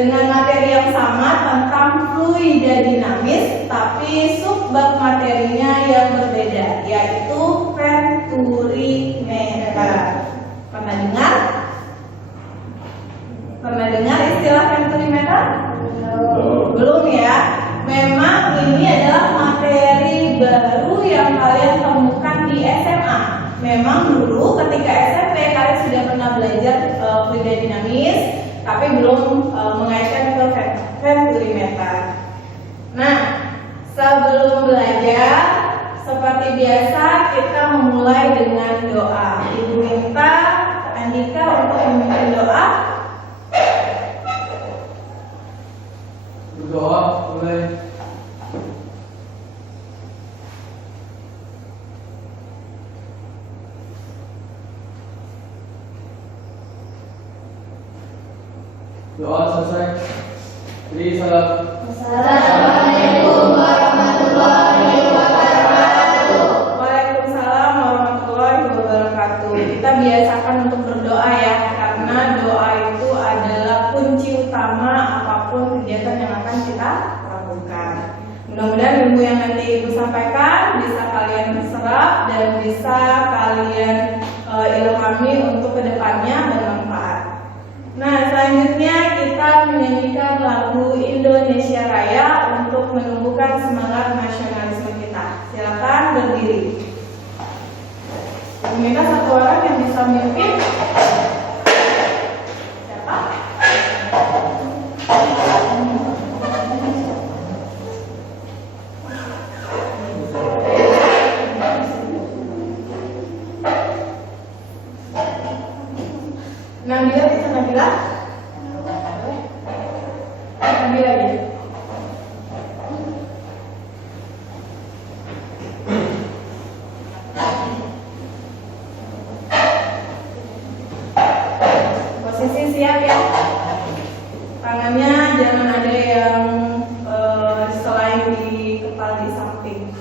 dengan materi yang sama tentang fluida dinamis, tapi subbab materinya yang berbeda, yaitu venturimeter. Pernah dengar? Pernah dengar istilah venturimeter? Belum ya? Memang ini adalah materi baru yang kalian temukan di SMA. Memang dulu ketika SMP kalian sudah pernah belajar fluida dinamis, tapi belum mengaitkan ke venturimeter. Nah, sebelum belajar, seperti biasa kita memulai dengan doa. Ibu minta Andika untuk memimpin doa. Berdoa mulai. Doa selesai. Beri salam. Assalamualaikum warahmatullahi wabarakatuh. Waalaikumsalam warahmatullahi wabarakatuh. Kita biasakan untuk berdoa ya, karena doa itu adalah kunci utama apapun kegiatan yang akan kita lakukan. Mudah-mudahan ilmu yang nanti Ibu sampaikan bisa kalian serap dan bisa kalian ilhami untuk kedepannya bermanfaat. Nah, selanjutnya kita menyanyikan lagu Indonesia Raya untuk menumbuhkan semangat nasionalisme kita. Silakan berdiri. Minta satu orang yang bisa mimpin. Siapa? Nabila, bisa Nabila? Nabila ya. Posisi siap ya. Tangannya jangan ada yang selain di kepala di samping.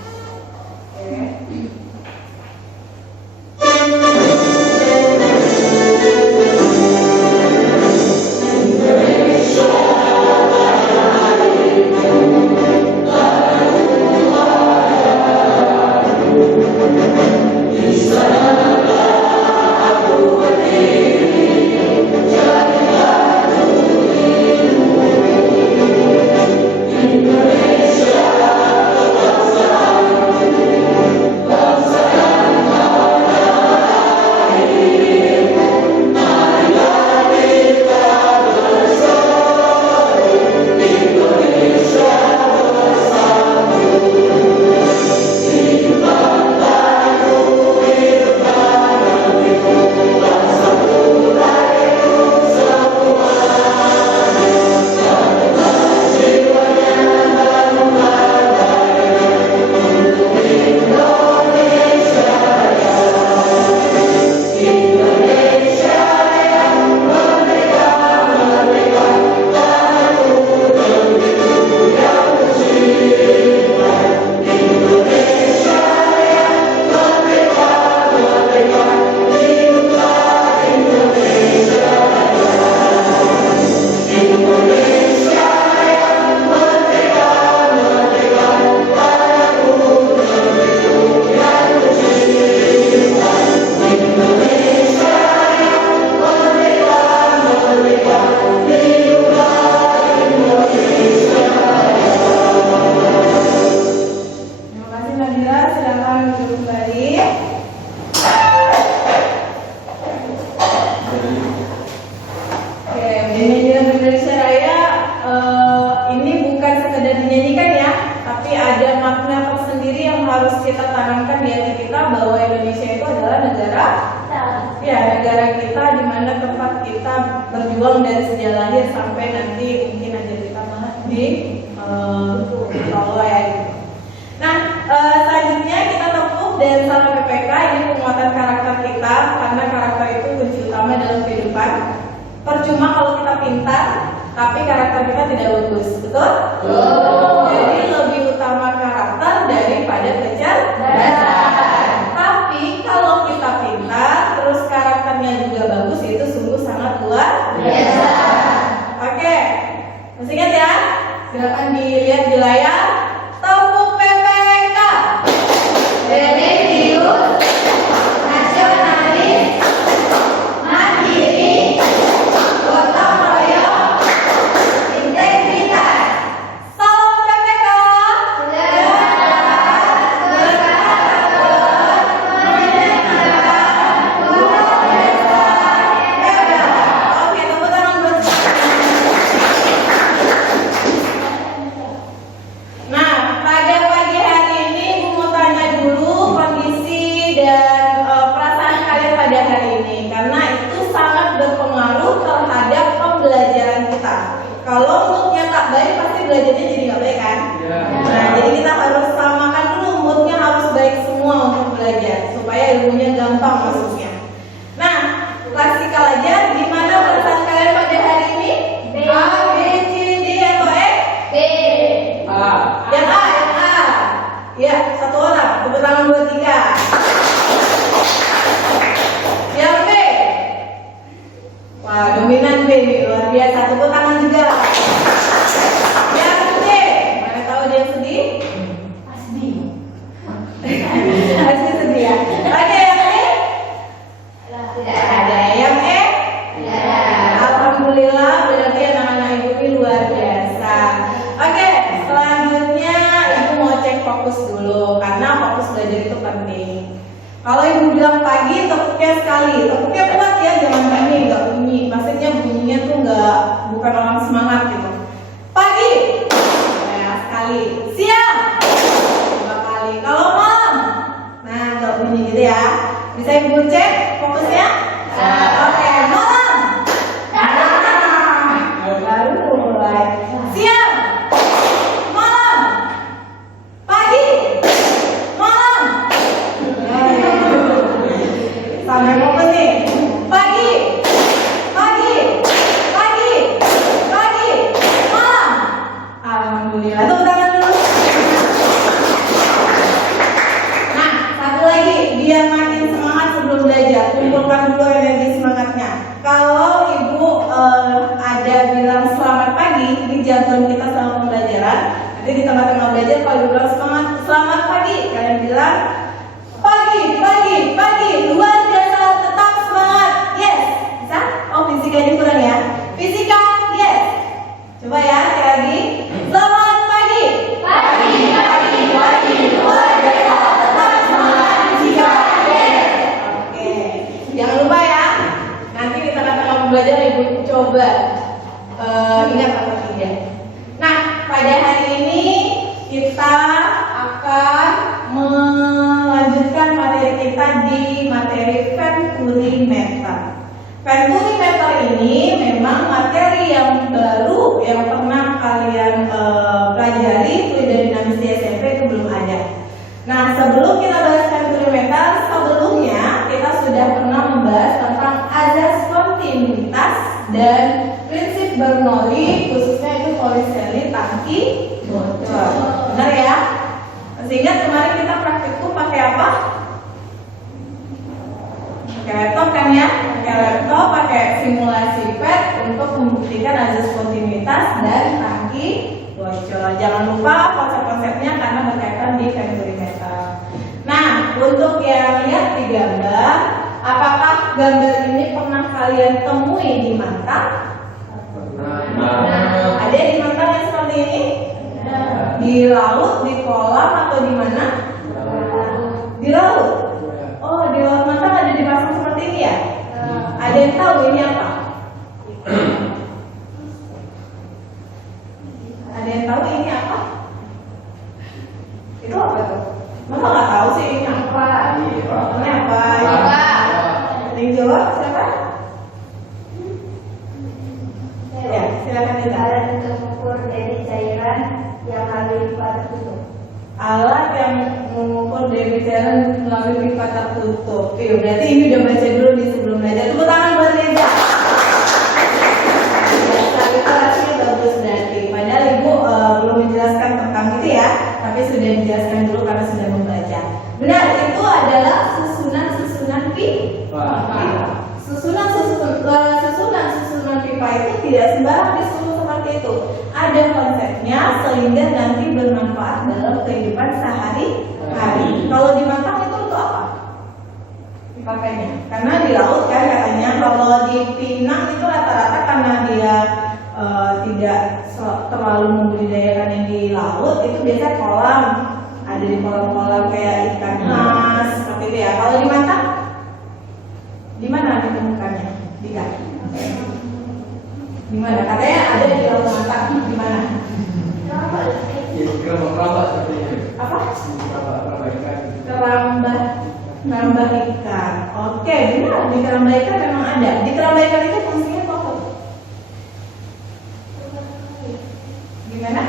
Oke. berjuang dari sejak lahir sampai nanti mungkin aja kita banget di Allah ya gitu. Nah, selanjutnya kita tempuh dan sama PPK ini penguatan karakter kita, karena karakter itu kunci utama dalam kehidupan. Percuma kalau kita pintar tapi karakter kita tidak bagus, betul? Jadi lebih utama karakter daripada kecerdasan. Tapi kalau kita pintar terus karakternya juga bagus, itu sungguh sangat luar biasa. Oke, silakan dilihat di layar. Tepuk PPK. Religius, nasionalis, mandiri, gotong royong, integritas. Salam PPK. Oke, tepuk tangan buat. Nah, pada pagi hari ini Ibu mau tanya dulu kondisi dan perasaan kalian pada hari ini, karena itu sangat berpengaruh terhadap pembelajaran kita. Kalau moodnya tak baik, pasti belajarnya jadi nggak baik kan? Ya. Nah, jadi kita harus samakan dulu, moodnya harus baik semua untuk belajar supaya ilmunya gampang masuknya. Nah, klasikal aja, gimana perasaan kalian pada hari ini? B. A, B, C, D atau E? B. A. Yang A, yang A. Ya, satu orang. Tepuk tangan buat tiga. Yang B. Wah, dominan B nih, luar biasa. Tepuk tangan juga. Yang C. Mana tahu dia sedih? Asbi. Pasti sedih ya. Oke, yang E. Tidak Ada. Yang E. ada. Alhamdulillah, berarti anak-anak ibu ini luar biasa. Oke, selanjutnya ibu mau cek fokus dulu, karena fokus belajar itu penting. Kalau ibu bilang pagi, tepuknya sekali, tepuknya kuat ya, jangan bunyi, nggak bunyi. Maksudnya bunyinya tuh bukan orang semangat gitu. Pagi, ya sekali. Siang, 2 kali. Kalau malam, nah nggak bunyi gitu ya. Bisa ibu cek fokusnya? Oke, malam. Baru mulai. Siang, malam, pagi, malam. Sampai fokus nih. Pagi, pagi, pagi, pagi, malam. Alhamdulillah. Tepuk tangan dulu. Nah, satu lagi, biar makin semangat sebelum belajar, kumpulkan dulu energi semangatnya. Kalau ibu ada bilang selamat pagi di jadwal kita selama pembelajaran, nanti di tengah-tengah belajar kalau ibu bilang selamat pagi, kalian bilang pagi, pagi, pagi, luar biasa, tetap semangat, yes, bisa? Oh, fisikanya kurang ya, fisika, yes. Coba ya, sekali lagi, selamat pagi. Pagi, pagi, pagi, luar biasa, tetap semangat, fisika, yes. Oke, jangan lupa ya. Nanti di tengah-tengah pembelajaran ibu coba ingat atau tidak. Nah, pada hari ini kita akan melanjutkan materi kita di materi Venturimeter. Venturimeter ini memang materi yang baru yang pernah kalian pelajari fluid dan dinamis di SMP itu belum ada. Nah, sebelum kita bahas Venturimeter, sebelumnya kita sudah pernah membahas tentang azas kontinuitas dan prinsip Bernoulli, khususnya itu poliseli tangki bocor. Benar ya? Sehingga kemarin kita praktikum pakai apa? Pakai laptop kan ya? Pakai laptop, pakai simulasi pad untuk membuktikan azas kontinuitas dan tangki bocor. Jangan lupa konsep-konsepnya karena berkaitan di Venturimeter. Nah, untuk yang lihat di gambar, apakah gambar ini pernah kalian temui di Manta? Ada di Manta yang seperti ini? Di laut, di kolam, atau di mana? Di laut. Oh, di laut Manta ada dipasang seperti ini ya? Ada yang tahu ini apa? Ada yang tahu ini apa? Itu apa tuh? Masa nggak tahu sih ini apa? Ini apa? Ada yang jawab siapa? Ya, silakan Nita. Alat untuk mengukur debit cairan yang melalui pipa tertutup. Alat yang mengukur debit cairan melalui pipa tertutup. Berarti ini udah baca dulu nih sebelum belajar. Tepuk tangan buat Reza. Kalkulasinya bagus berarti. Padahal ibu belum menjelaskan tentang itu ya, tapi sudah dijelaskan dulu karena sudah membaca. Benar, itu adalah susunan pipa. Susunan pipa itu tidak sembarang disusun seperti itu. Ada konsepnya sehingga nanti bermanfaat dalam kehidupan sehari-hari. Kalau di Matang itu untuk apa dipakainya? Karena di laut kan katanya. Kalau di Pinang itu rata-rata karena dia tidak terlalu membudidayakan yang di laut, itu biasa kolam. Ada di kolam-kolam kayak ikan mas seperti itu ya. Kalau di Matang di mana ditemukannya? Di kaki. Di mana? Katanya ada di laut Matang. Di mana? Keramba sepertinya. Apa? Keramba ikan. Keramba ikan. Oke, benar. Di keramba ikan memang ada. Di keramba ikan itu fungsinya apa? Gimana?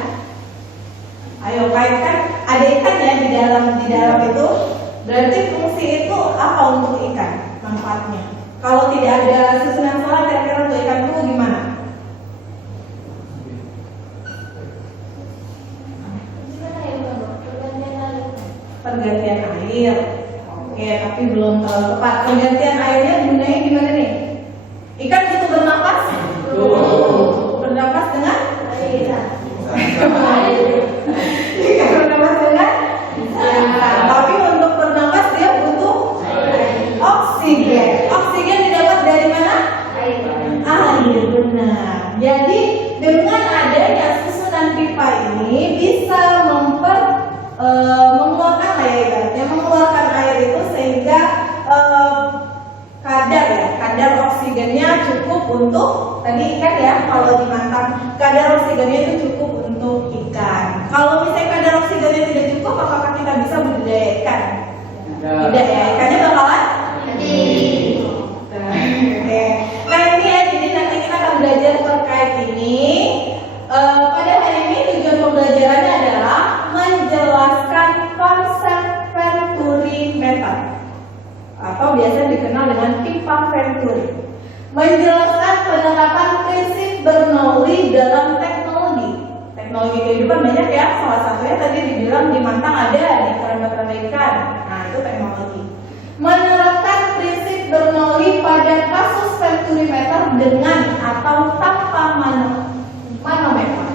Ayo kaitkan. Ada ikan ya di dalam itu. Berarti fungsi itu apa untuk ikan? Manfaatnya. Kalau tidak ada susunan salah, kira-kira untuk ikan itu gimana? Pergantian air. Oke, tapi belum terlalu tepat. Pergantian airnya gunanya gimana nih? Ikan butuh bernapas? Bernapas dengan air. Ikan bernapas dengan ya, tapi untuk bernapas dia butuh oksigen. Oksigen didapat dari mana? Air, benar. Jadi dengan adanya susunan pipa ini bisa mengeluarkan air itu sehingga kadar oksigennya cukup untuk tadi ikan ya. Kalau di Matang kadar oksigennya itu cukup untuk ikan. Kalau misalnya kadar oksigennya tidak cukup, apakah kita bisa budidaya ikan? Tidak ya, ikannya bakalan mati. Oke. Nah ini ya, jadi nanti kita akan belajar terkait ini. Pada hari ini tujuan pembelajarannya adalah menjelaskan konsep Venturi method atau biasa dikenal dengan pipa Venturi. Menjelaskan penerapan prinsip Bernoulli dalam teknologi. Teknologi kehidupan banyak ya. Salah satunya tadi dibilang di Matang ada di keramba ikan. Nah itu teknologi. Menerapkan prinsip Bernoulli pada kasus Venturi method dengan atau tanpa manometer.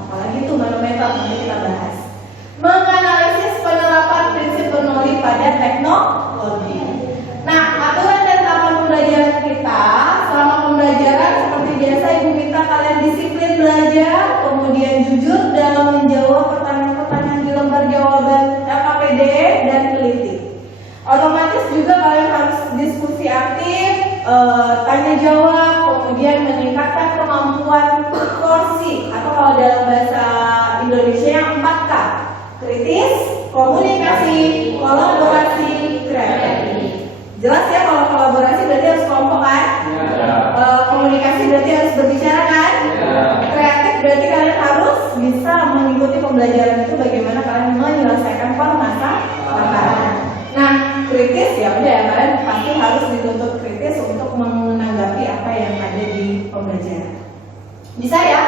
Apalagi itu manometer nanti kita bahas. Menganalisis penerapan prinsip Bernoulli pada teknologi. Nah, aturan dan tahapan pembelajaran kita selama pembelajaran seperti biasa Ibu minta kalian disiplin belajar, kemudian jujur dalam menjawab pertanyaan-pertanyaan di lembar jawaban LKPD dan teliti. Otomatis juga kalian harus diskusi aktif, tanya jawab, kemudian meningkatkan kemampuan kursi atau kalau dalam bahasa Indonesia yang 4K. Kritis, komunikasi, kolaborasi, kreatif. Jelas ya, kalau kolaborasi berarti harus kelompok kan? Komunikasi berarti harus berbicara kan? Kreatif berarti kalian harus bisa mengikuti pembelajaran itu bagaimana kalian menyelesaikan permasalahan. Nah, kritis ya udah ya, kalian pasti harus dituntut kritis untuk menanggapi apa yang ada di pembelajaran. Bisa ya?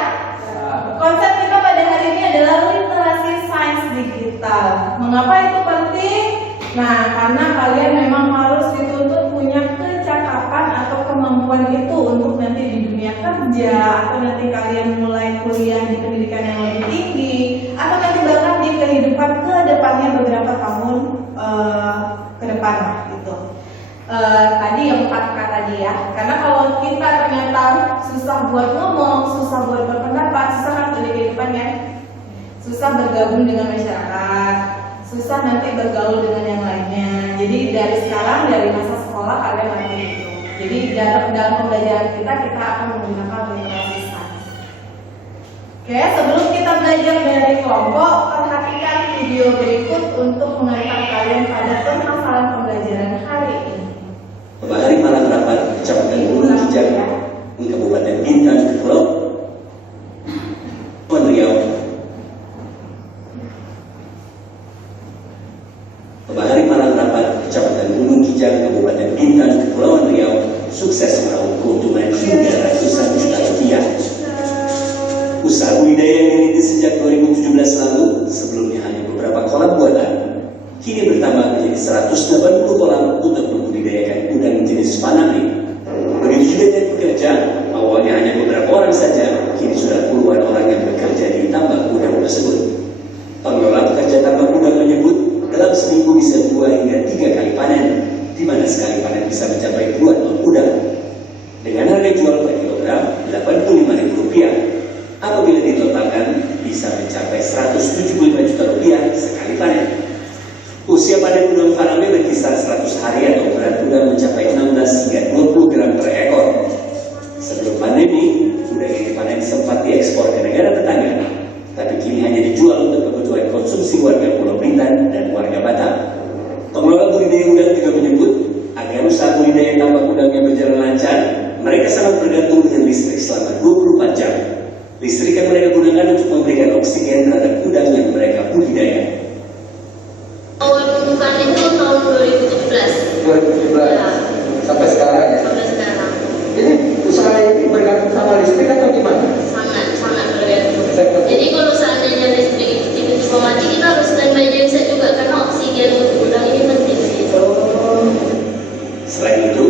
Konsep kita pada hari ini adalah literasi sains digital. Mengapa itu penting? Nah, karena kalian memang harus dituntut punya kecakapan atau kemampuan itu untuk nanti di dunia kerja, atau nanti kalian mulai kuliah di pendidikan yang lebih tinggi, atau nanti bahkan di kehidupan ke depannya beberapa tahun ke depan gitu. Tadi yang 4K tadi ya. Karena kalau kita ternyata susah buat ngomong, susah buat berpendapat, susah kan di kehidupan ya. Susah bergabung dengan masyarakat, susah nanti bergaul dengan yang lainnya. Jadi dari sekarang, dari masa sekolah kalian latih itu. Jadi dalam pembelajaran kita akan menggunakan literasi sains. Oke, sebelum kita belajar dari kelompok, perhatikan video berikut untuk mengantar kalian pada permasalahan pembelajaran hari ini. Hari Malang Rapat, Kecamatan Gunung Kijang, Kabupaten Bintan, Kepulauan Riau. Hari Malang Rapat, Kecamatan Gunung Kijang, Kabupaten Bintan, Kepulauan Riau, sukses meraup keuntungan hingga ratusan juta rupiah. Usaha budidaya yang dirintis sejak 2017 lalu, sebelumnya hanya beberapa kolam buatan, kini bertambah menjadi 180 kolam untuk membudidayakan udang jenis Panamri. Begitu juga dari pekerja, awalnya hanya beberapa orang saja, kini sudah puluhan harga jual per kilogram Rp85.000. Apabila ditotalkan bisa mencapai Rp175 juta sekali panen. Usia panen udang Faname berkisar 100 hari atau berat udang mencapai 16 hingga 20 gram per ekor. Sebelum pandemi, udang yang dipanen sempat diekspor ke negara tetangga, tapi kini hanya dijual untuk kebutuhan konsumsi warga Pulau Bintan dan warga Batam. Pengelola budidaya udang juga menyebut agar usaha budidaya tambak udangnya berjalan lancar, mereka sangat bergantung dengan listrik selama 24 jam. Listrik yang mereka gunakan untuk memberikan oksigen terhadap udang yang mereka budidaya. Awal pembukaan itu tahun 2017. 2017 Ya. sampai sekarang ya. Sampai sekarang. Ini usaha ini bergantung sama listrik atau gimana? Sangat bergantung. Jadi kalau seandainya listrik itu tiba-tiba mati, kita harus standby genset juga karena oksigen untuk udang ini penting sih. Selain itu,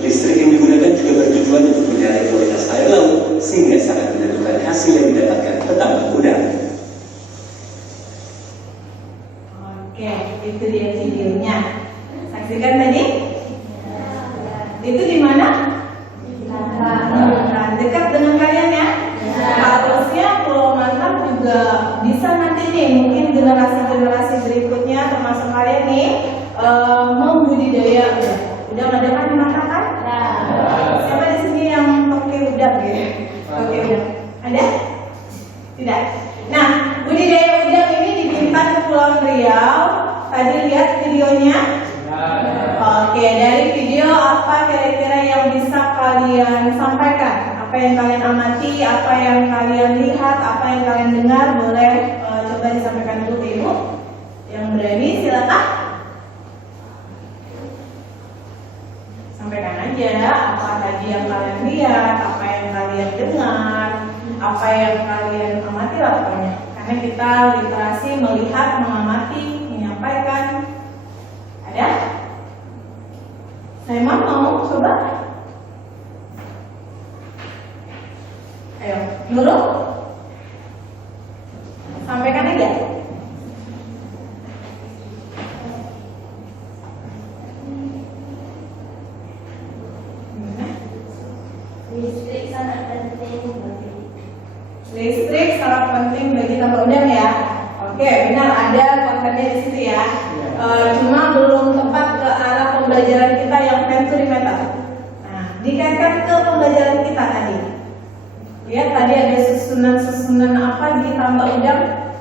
listrik yang digunakan juga bertujuan untuk menilai kualitas air laut sehingga sangat menentukan hasil yang didapatkan petambak udang. Oke, itu dia videonya. Saksikan tadi. Itu di mana? Nah, dekat dengan kalian ya. Harusnya Pulau Mantap juga bisa nanti nih, mungkin generasi-generasi berikutnya termasuk kalian nih membudidaya udang. Udang ada kan di Mantap kan? Siapa di sini yang oke udang gitu? Oke udang. Ada? Tidak. Nah, budidaya udang ini di Bintan Kepulauan Riau. Tadi lihat videonya? Oke, dari video apa kira-kira yang bisa kalian sampaikan? Apa yang kalian amati, apa yang kalian lihat, apa yang kalian dengar? Boleh coba disampaikan dulu ke Ibu. Yang berani silakan. Sampaikan aja apa tadi yang kalian lihat, apa yang kalian dengar, apa yang kalian amati lah pokoknya. Karena kita literasi melihat, mengamati, menyampaikan. Ada? Saya mau coba. Ayo, Nurul. Sampaikan aja. Listrik sangat penting bagi Listrik sangat penting bagi tambak udang ya. Oke, benar ada kontennya di situ ya. Cuma belum tepat ke arah pembelajaran kita yang penturimeter. Nah, dikaitkan ke pembelajaran kita tadi. Lihat tadi ada susunan-susunan apa di tambak udang?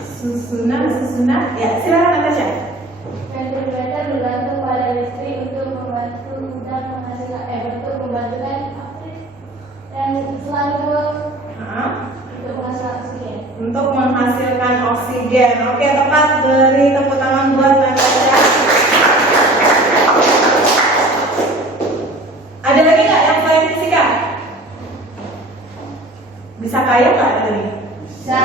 Susunan. Ya, silakan Natasha. Penturimeter bergantung pada listrik untuk membantu udang menghasilkan untuk membantukan dan selalu untuk menghasilkan oksigen. Untuk menghasilkan oksigen. Oke, tepat. Beri tepuk tangan buat Natasha. Ada lagi nggak yang selain fisika? Bisa kaya nggak tadi? Bisa.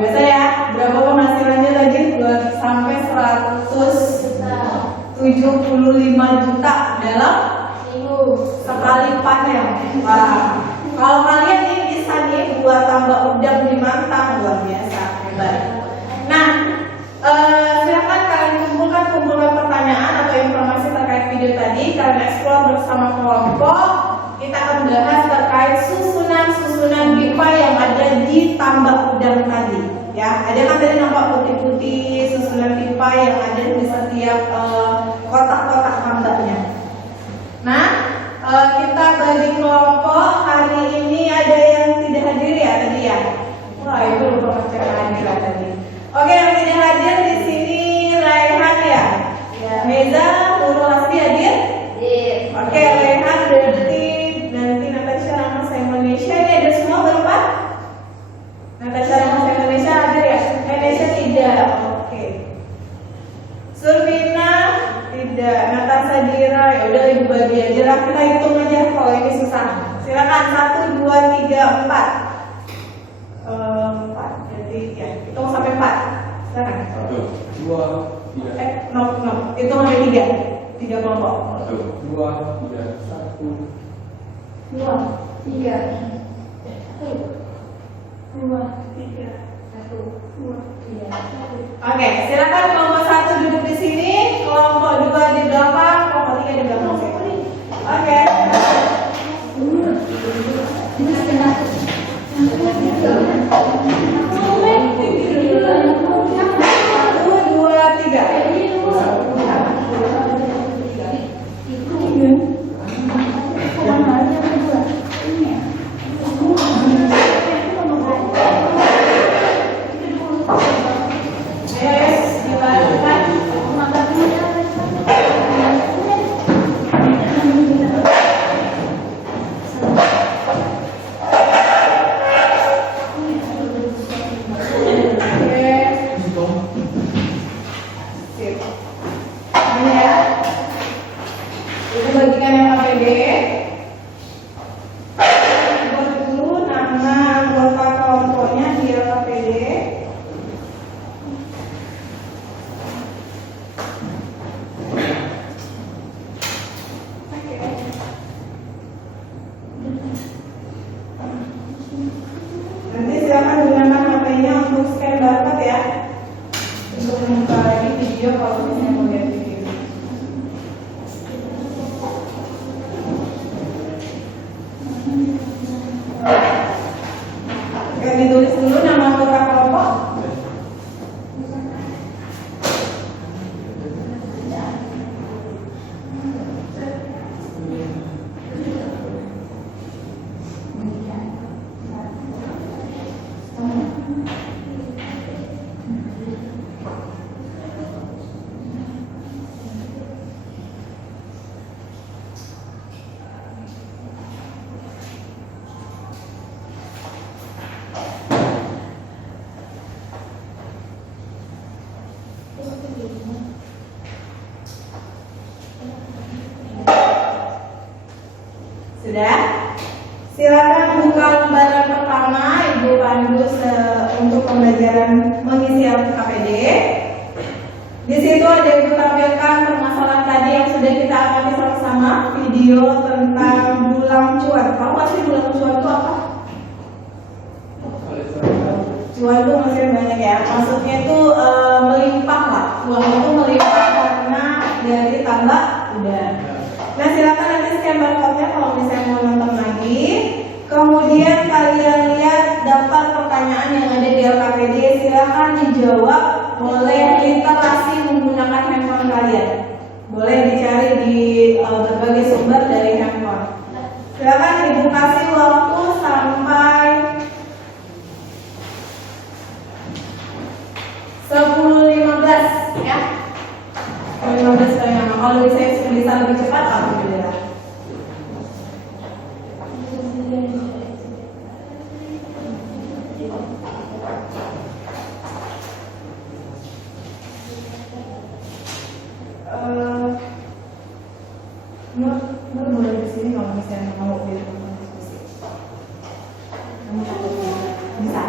Biasa ya. Berapa penghasilannya tadi? Sampai 175 juta dalam sekali panen. Wah. Kalau kalian ini bisa nih buat tambak udang di Mantap, luar biasa, hebat. Nah, silakan kalian kumpulkan pertanyaan atau informasi terkait video tadi. Kalian eksplor bersama kelompok. Kita akan bahas terkait susunan pipa yang ada di tambak udang tadi. Ya, ada kan tadi nampak putih-putih susunan pipa yang ada di setiap kotak-kotak tambaknya. Nah, kita bagi kelompok. Hari ini ada yang tidak hadir ya tadi ya. Wah, itu lupa ngecek hadir tadi. Oke, yang tidak hadir di sini Raihan ya. Meza, Nurul Asri hadir? Oke, Raihan berarti nanti Natasha Ramos Indonesia ini ada semua berapa? Natasha Ramos Indonesia hadir ya? Indonesia tidak. Oke. Survina tidak. Natasha Dira ya udah ibu bagi aja lah, kita hitung aja kalau ini susah. Silakan 1, 2, 3, 4. 4 berarti ya hitung sampai 4. Silakan. 1, 2, 3. No, hitung sampai 3. 3 kelompok. 1, 2, 3, 1. 2, 3, 1, 2, 3, 1. Oke, silakan kelompok 1 duduk di sini, kelompok 2 di belakang, kelompok 3 di belakang sini. Oke. 1, 2, 3. Yes, dilanjutkan. Ini ya. Itu bagikan yang KPD. Buat dulu nama anggota kelompoknya di KPD. Nanti silakan gunakan HP-nya untuk scan barcode ya. Untuk membuka lagi video kalau misalnya mau lihat video. Oke, ditulis dulu nama anggota kelompok. Sudah? Silakan buka lembaran pertama, Ibu pandu untuk pembelajaran mengisi KPD. Di situ ada Ibu tampilkan permasalahan tadi yang sudah kita amati sama-sama, video tentang dulang cuan. Kamu pasti dulang cuan itu apa? Cuan itu masih banyak ya. Maksudnya itu melimpah lah. Uang itu melimpah karena dari tambah udah. Nah, silakan nanti scan barcode-nya kalau misalnya mau nonton lagi. Kemudian kalian lihat daftar pertanyaan yang ada di LKPD, silakan dijawab. Boleh literasi menggunakan handphone kalian. Boleh dicari di berbagai sumber dari handphone. Silakan Ibu kasih waktu sampai 10.15 ya. 15 paling lama. Kalau bisa lebih cepat, alhamdulillah. Nur boleh di sini kalau misalnya mau diskusi. Bisa.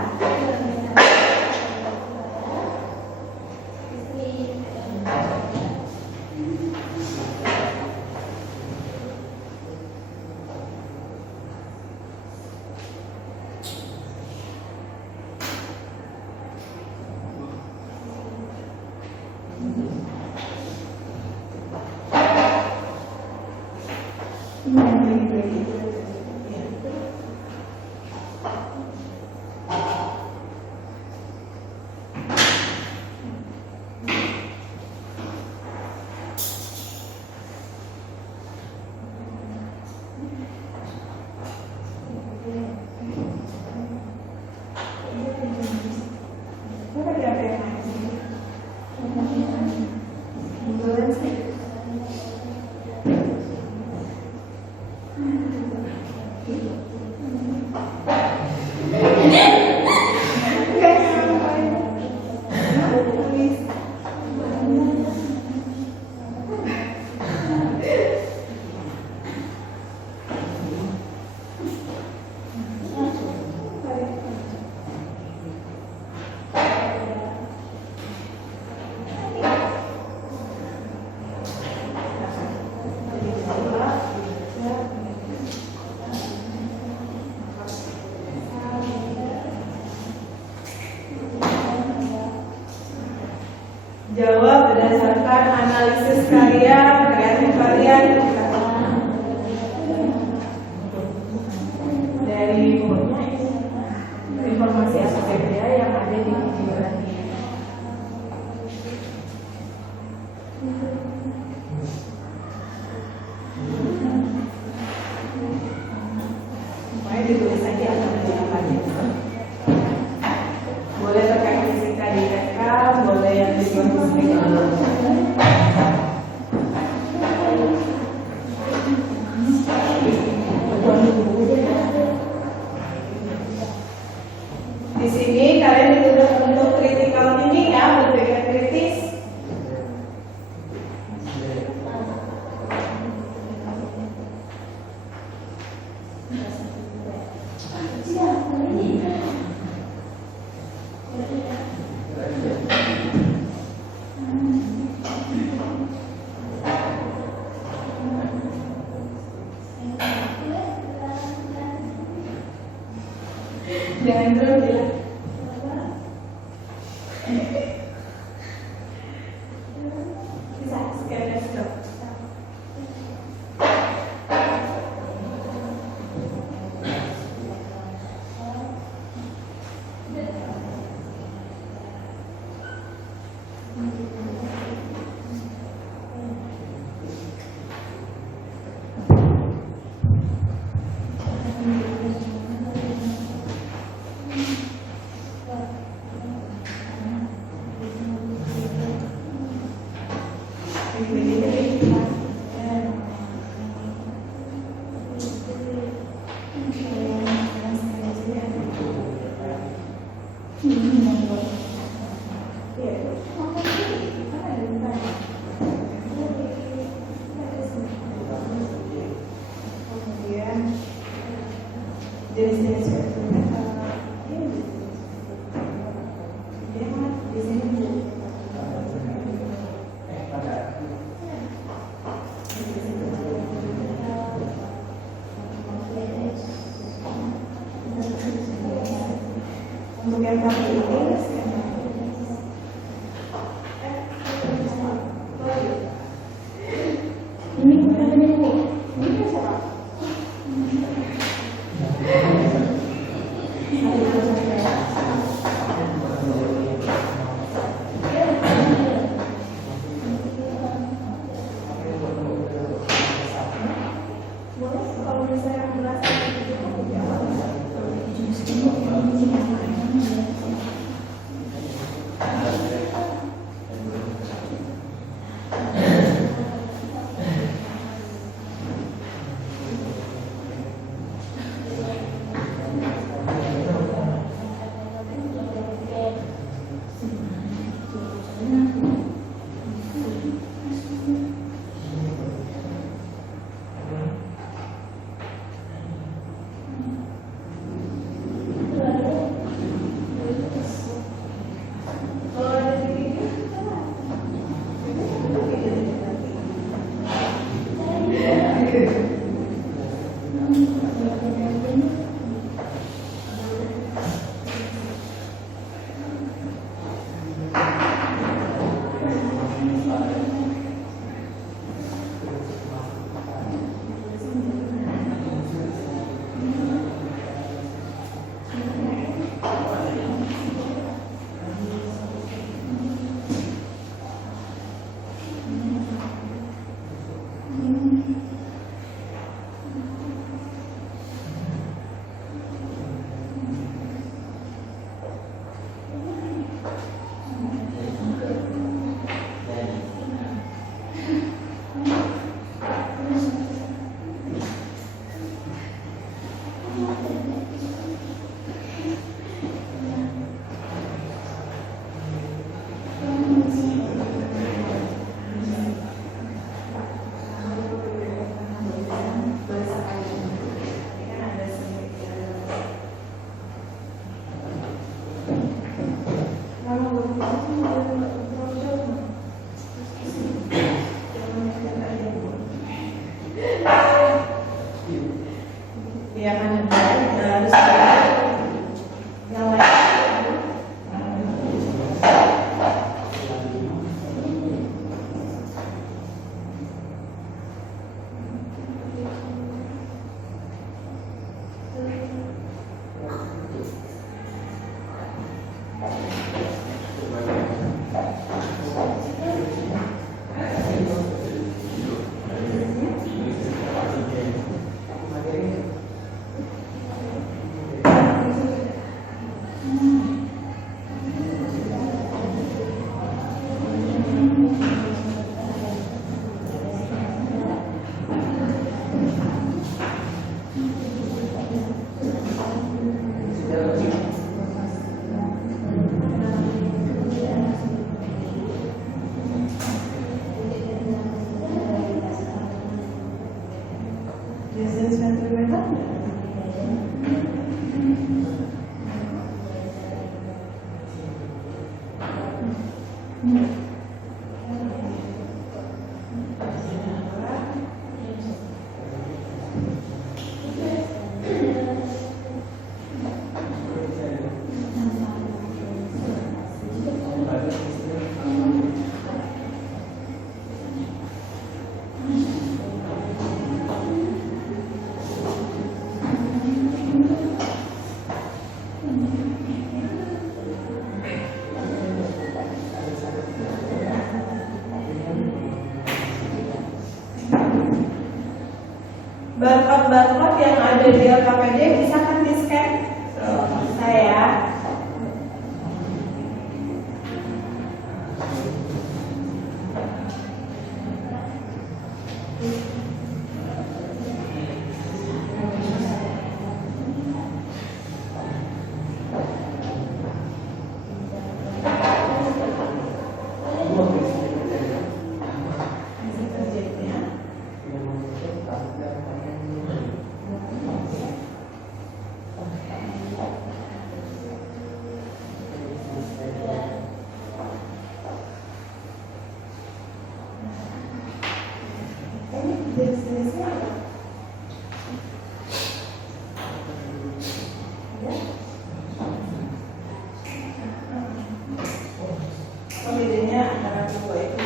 mengembangkan analisis kalian, kreatif kalian dari informasi APBD yang ada di video ini. Semuanya ditulis saja atau apa aja. Boleh terkait fisika di TK, boleh yang di Di sini kalian dituntut untuk critical thinking ya, berpikir kritis. Jangan dulu bilang. Bisa sekalian stop. Jenis-jenis di sini. Untuk yang kami ini katanya ini siapa? Kalau misalnya merasa Barcode-barcode yang ada di LKPD bisa kan di-scan? Bisa ya. Bedanya antara dua itu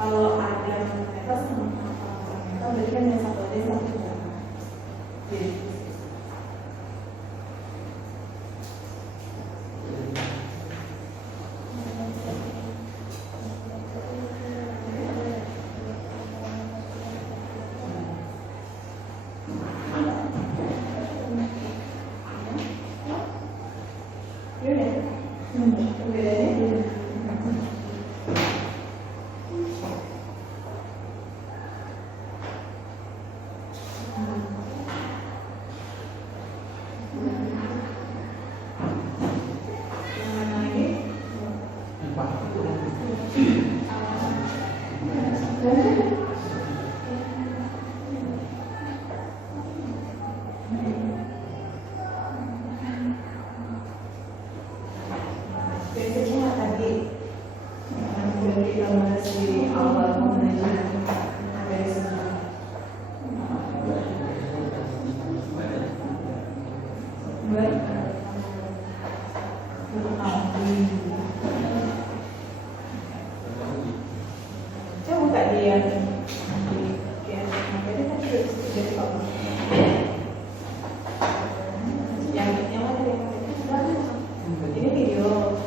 kalau ada mereka sama mereka berarti kan yang satu ada satu jadi basicnya tadi yang sudah kita bahas di awal pembelajaran dari semua. Coba buka dia yang mana ini video.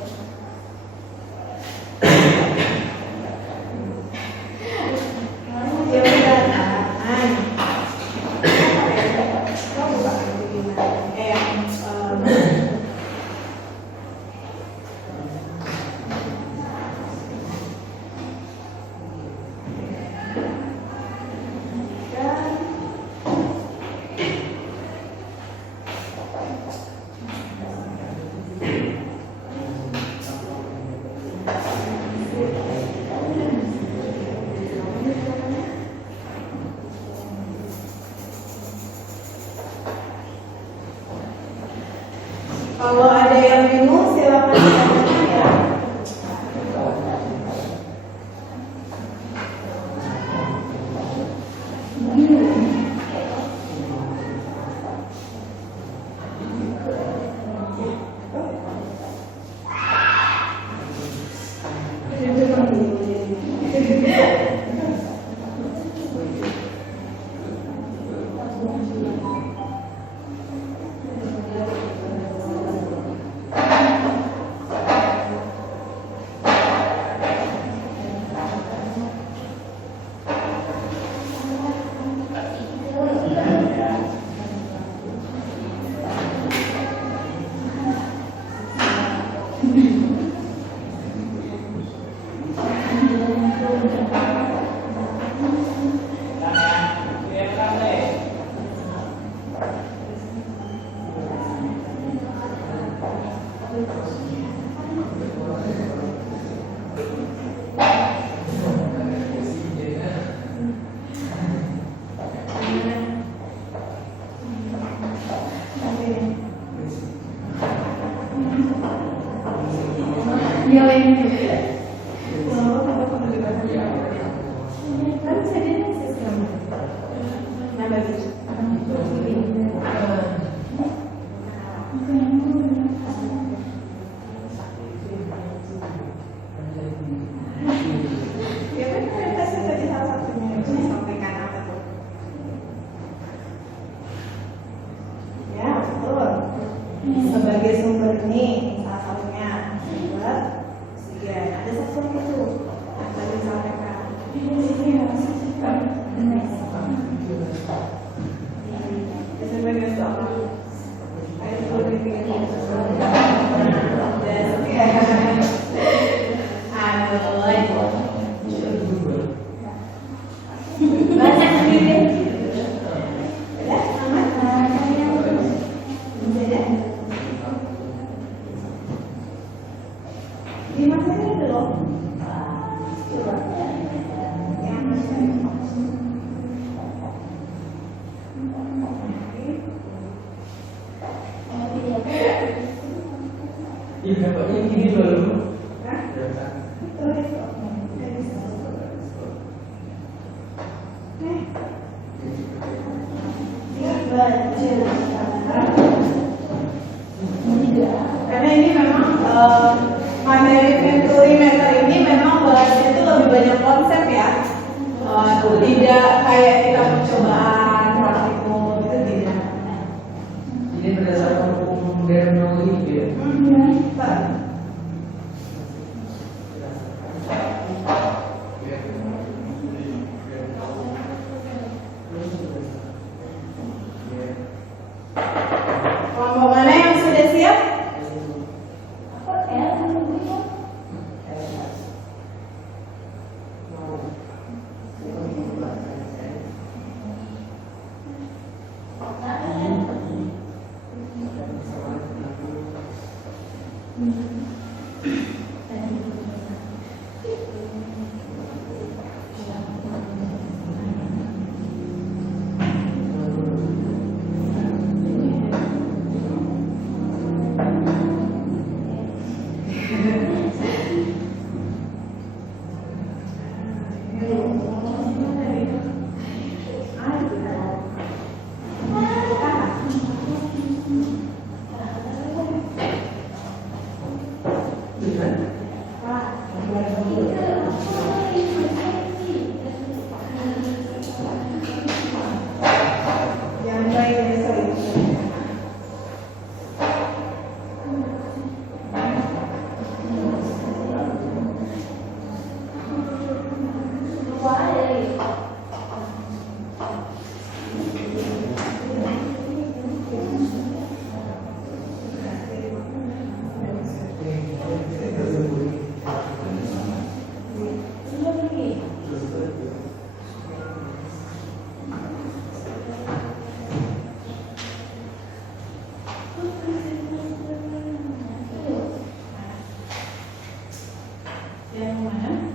Kalau ada yang bingung silakan ditanyakan ya. Karena ini memang materi Venturimeter ini memang bahasnya itu lebih banyak konsep ya. Tidak kayak kita percobaan praktikum itu tidak. Ini berdasarkan hukum Bernoulli gitu ya. Pak. Kelompok mana yang sudah siap? Yang mana?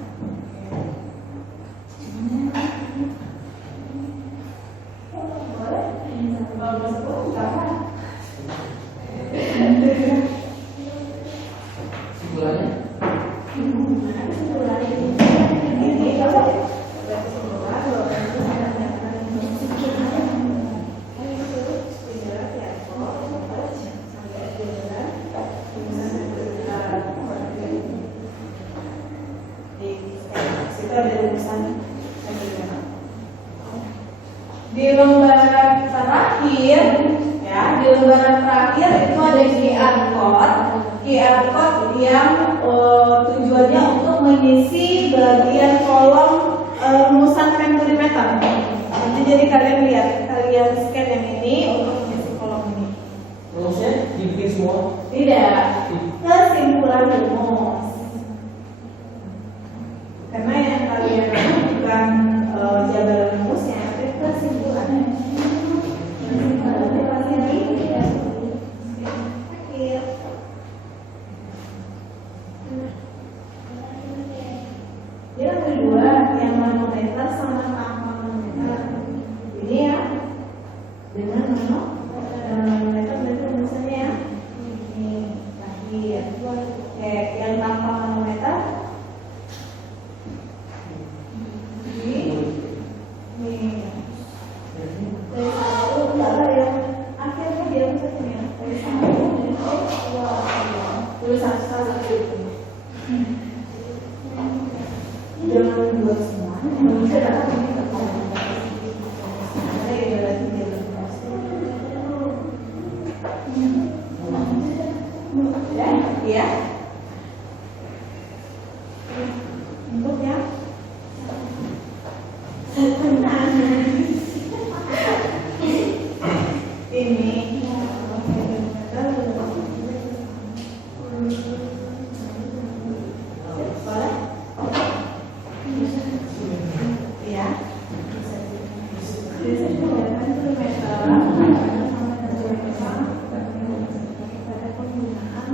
Di lembaran terakhir, ya, di lembaran terakhir itu ada QR code yang tujuannya untuk mengisi bagian kolom rumusan Venturimeter. Nanti jadi kalian lihat, kalian scan yang ini untuk mengisi kolom ini. Rumusnya dibikin semua. Tidak, kesimpulan rumus. Karena yang kalian bukan jabaran rumusnya, tapi kesimpulannya. Kesimpulannya pasti di akhir. Dia kedua yang manometer sama tanpa manometer. Ini ya, dengan manometer berarti rumusnya ya. Ini akhir. Oke, yang tanpa manometer. Jangan dua semua. Ya. Untuk ya. Ini boleh? Iya. Bisa digunakan perimeter sama dengan pada penggunaan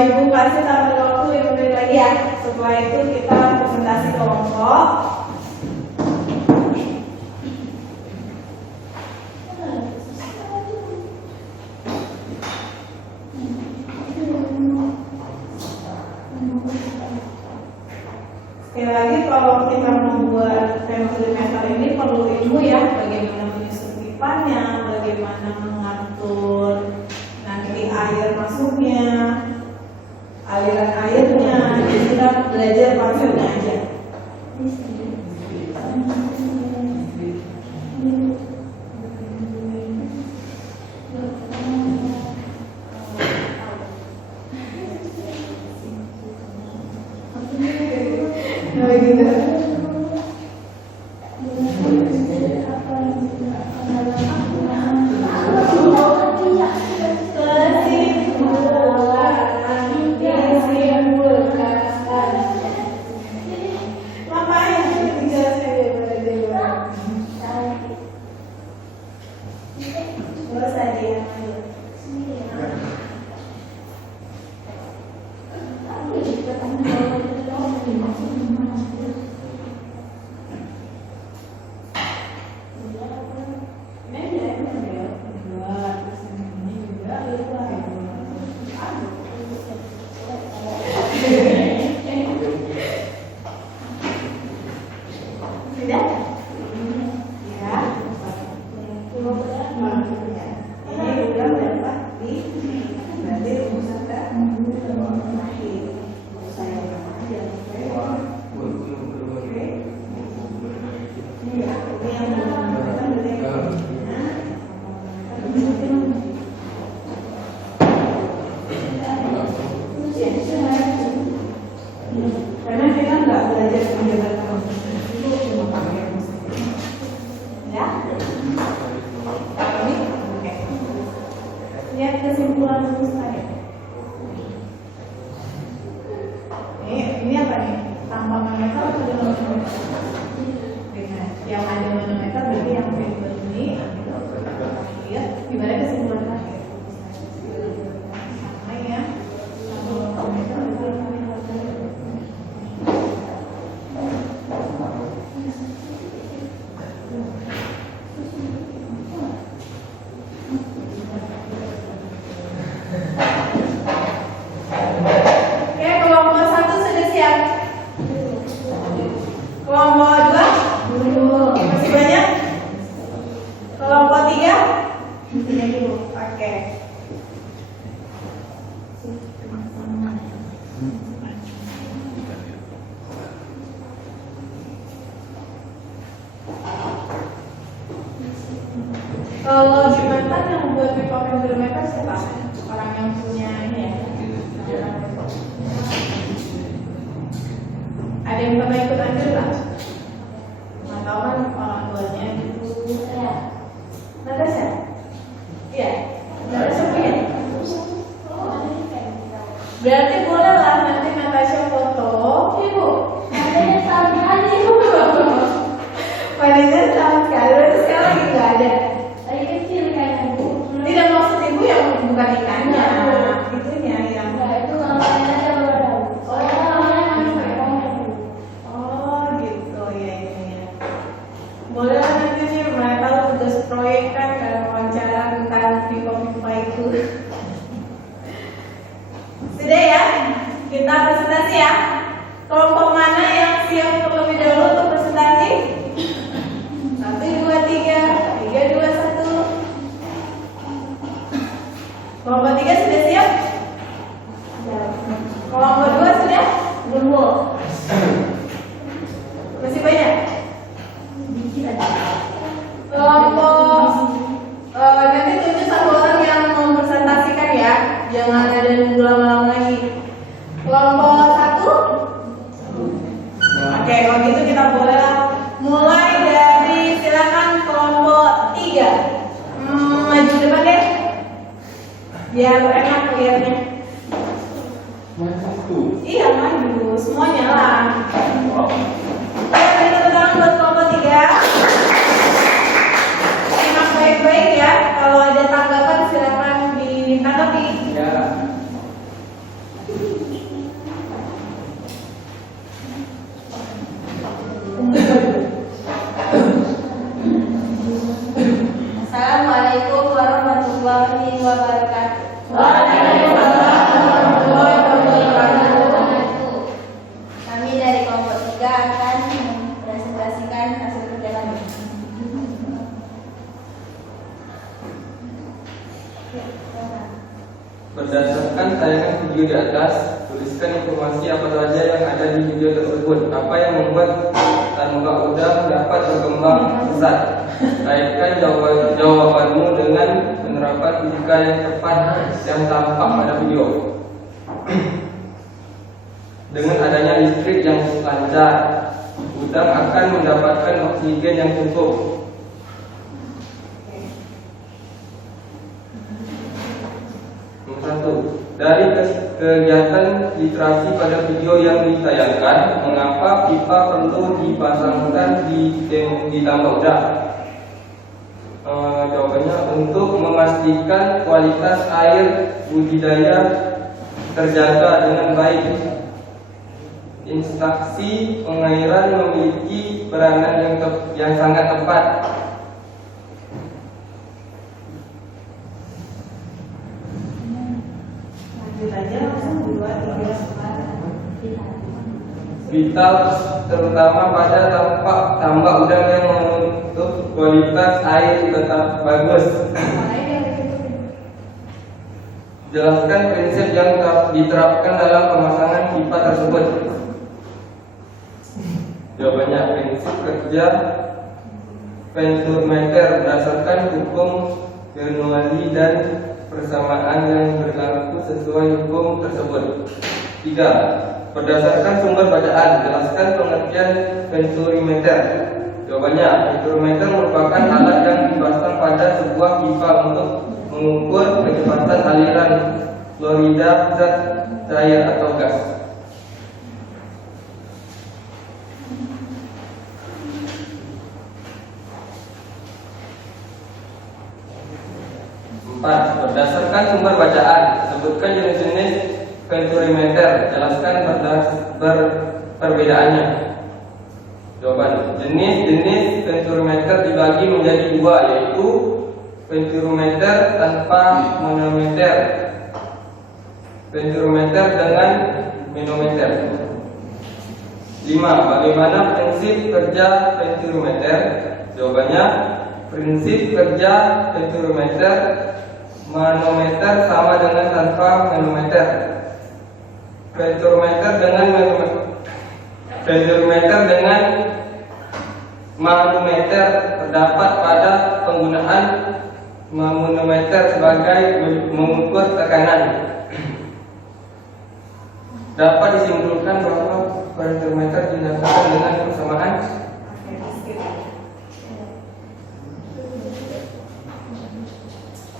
Ibu kasih tambah waktu 5 menit lagi ya. Setelah itu kita presentasi kelompok. Sekali lagi kalau kita membuat perimeter ini perlu ilmu ya, bagaimana menyusun pipannya, bagaimana mengatur nanti air masuknya, aliran airnya. Jadi kita belajar konsepnya aja. Karena kita nggak belajar menjaga itu cuma pakai musik. Ya? Ini, oke. Lihat kesimpulan dulu saya. Ini apa nih? Tanpa manometer atau dengan manometer? Dengan yang ada manometer berarti yang fiber ini ambil terakhir. Gimana kesimpulan terakhir? Sama ya. Sama manometer berarti kelompok 2 masih banyak? Kelompok 3? Oke. Kalau di Mantan yang buat pipa perimeter siapa? Orang yang punya ini ya? Ada yang pernah ikut andil nggak? Nggak tahu kan orang tuanya itu. Natasha? Iya. Natasha punya? Berarti boleh lah nanti Natasha foto. Ibu, adanya sama sekali. Padanya sama sekali. Berarti sekarang lagi nggak ada. Lagi kecil kayaknya Bu. Tidak, maksud ibu yang bukan ikannya. Itunya yang. Nggak, itu namanya aja baru. Boleh lah nanti nih, mana tahu tugas proyek kan dalam wawancara tentang pipa-pipa itu. Sudah ya, kita presentasi ya. Kelompok mana yang siap terlebih dahulu untuk presentasi? 1, 2, 3, 3, 2, 1. Kelompok 3 sudah siap? Kelompok 2 sudah? Belum. Masih banyak? Kelompok nanti tunjuk satu orang yang biar enak lihatnya. Iya maju, semuanya lah. Beri tepuk tangan buat kelompok 3. Simak baik-baik ya. Kalau ada tanggapan silakan ditanggapi. Ya. Assalamualaikum warahmatullahi wabarakatuh. Waalaikumsalam warahmatullahi wabarakatuh. Kami dari kelompok 3 akan mempresentasikan hasil kerja kami. Berdasarkan tayangan video di atas, tuliskan informasi apa saja yang ada di video tersebut. Apa yang membuat tangga udang dapat berkembang pesat? Kaitkan jawabanmu dengan penerapan fisika yang tepat yang tampak pada video. Dengan adanya listrik yang lancar, udang akan mendapatkan oksigen yang cukup. Nomor 1. Dari kegiatan literasi pada video yang ditayangkan, mengapa pipa perlu dipasangkan di tambak udang? Jawabannya untuk memastikan kualitas air budidaya terjaga dengan baik. Instansi pengairan memiliki peranan yang sangat tepat. Lanjut aja langsung 2, 3, 4. Vital terutama pada tambak udang yang menuntut kualitas air tetap bagus. Jelaskan prinsip yang diterapkan dalam pemasangan pipa tersebut. Jawabannya, prinsip kerja Venturmeter berdasarkan hukum Bernoulli dan persamaan yang berlaku sesuai hukum tersebut. 3. Berdasarkan sumber bacaan, jelaskan pengertian Venturmeter. Jawabannya, Venturmeter merupakan alat yang dipasang pada sebuah pipa untuk mengukur kecepatan aliran fluida zat cair atau gas. Berdasarkan sumber bacaan, sebutkan jenis-jenis Venturmeter, jelaskan perbedaannya. Jawaban, jenis-jenis Venturmeter dibagi menjadi 2, yaitu Venturmeter tanpa manometer, Venturmeter dengan manometer. 5. Bagaimana prinsip kerja Venturmeter? Jawabannya, prinsip kerja Venturmeter manometer sama dengan tanpa manometer. Venturmeter dengan manometer terdapat pada penggunaan manometer sebagai mengukur tekanan. Dapat disimpulkan bahwa venturmeter dinamakan dengan persamaan.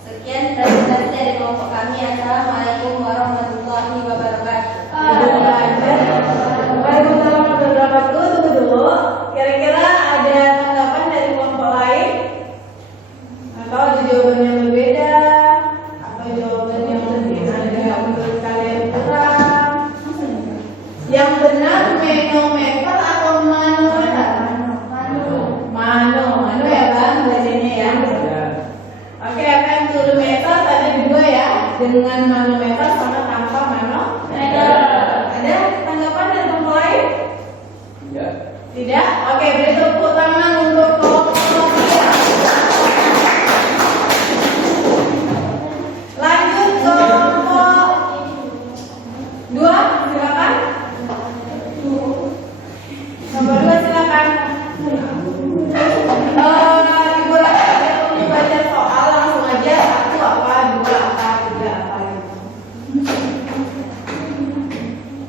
Sekian presentasi dari kelompok kami. Assalamualaikum warahmatullahi wabarakatuh. Waalaikumsalam warahmatullahi wabarakatuh. Tunggu dulu. Kira-kira ada tanggapan dari kelompok lain? Atau ada jawaban yang berbeda? Atau jawaban yang mungkin ada yang menurut kalian kurang? Yang benar manometer atau manometer? Mano ya bang, bacanya ya. Oke, Venturmeter ada 2 ya, dengan manometer sama tanpa manometer. Ada tanggapan dari kelompok lain? Tidak? Oke, beri tepuk tangan untuk kelompok 3. Lanjut ke kelompok 2, silakan. Nomor 2 silakan. Ibu lagi baca soal langsung aja 1 apa, 2 apa, 3 apa gitu.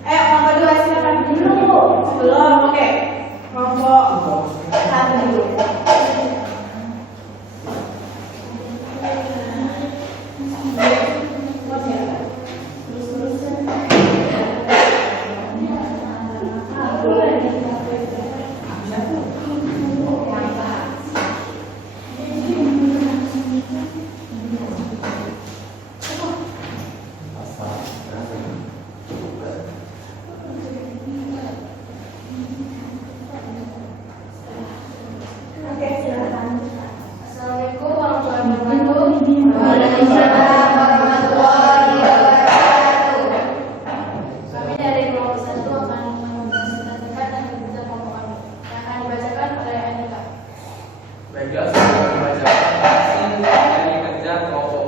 Kelompok 2 silakan dulu. Belum, oke. Kelompok 1.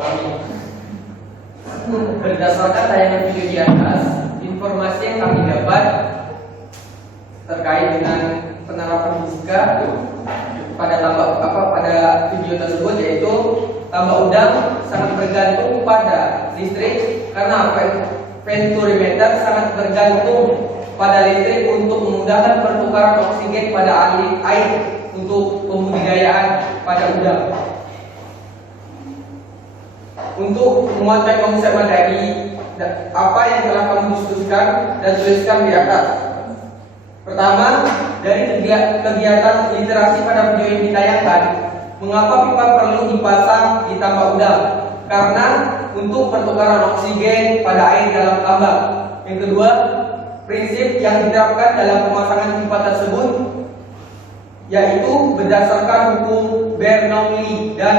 kami. Berdasarkan tayangan video di atas, informasi yang kami dapat terkait dengan penerapan fisika pada video tersebut, yaitu tambak udang sangat bergantung pada listrik karena venturimeter sangat bergantung pada listrik untuk memudahkan pertukaran oksigen pada air untuk pembudidayaan pada udang. Untuk menguatkan konsep materi apa yang telah kami diskusikan dan tuliskan di atas. Pertama, dari kegiatan literasi pada video yang ditayangkan, mengapa pipa perlu dipasang di tambak udang? Karena untuk pertukaran oksigen pada air dalam tambak. Yang kedua, prinsip yang diterapkan dalam pemasangan pipa tersebut yaitu berdasarkan hukum Bernoulli dan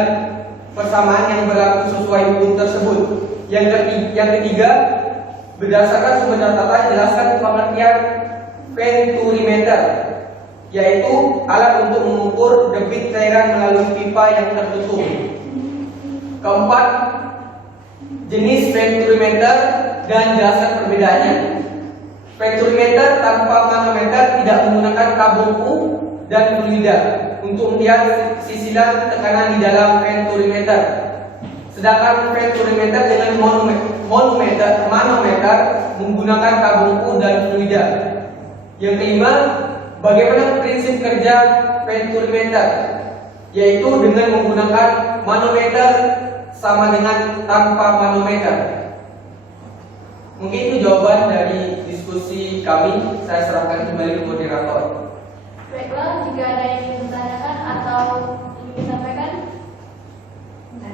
persamaan yang berlaku sesuai hukum tersebut. Yang ketiga, berdasarkan sumber data jelaskan pengertian venturimeter, yaitu alat untuk mengukur debit cairan melalui pipa yang tertutup. Keempat, jenis venturimeter dan jelaskan perbedaannya. Venturimeter tanpa manometer tidak menggunakan tabungku dan fluida untuk melihat sisilan tekanan di dalam venturimeter. Sedangkan venturimeter dengan manometer menggunakan tabungku dan fluida. Yang kelima, bagaimana prinsip kerja venturimeter, yaitu dengan menggunakan manometer sama dengan tanpa manometer. Mungkin itu jawaban dari diskusi kami. Saya serahkan kembali ke moderator. Baiklah, jika ada yang ingin ditanyakan atau ingin disampaikan,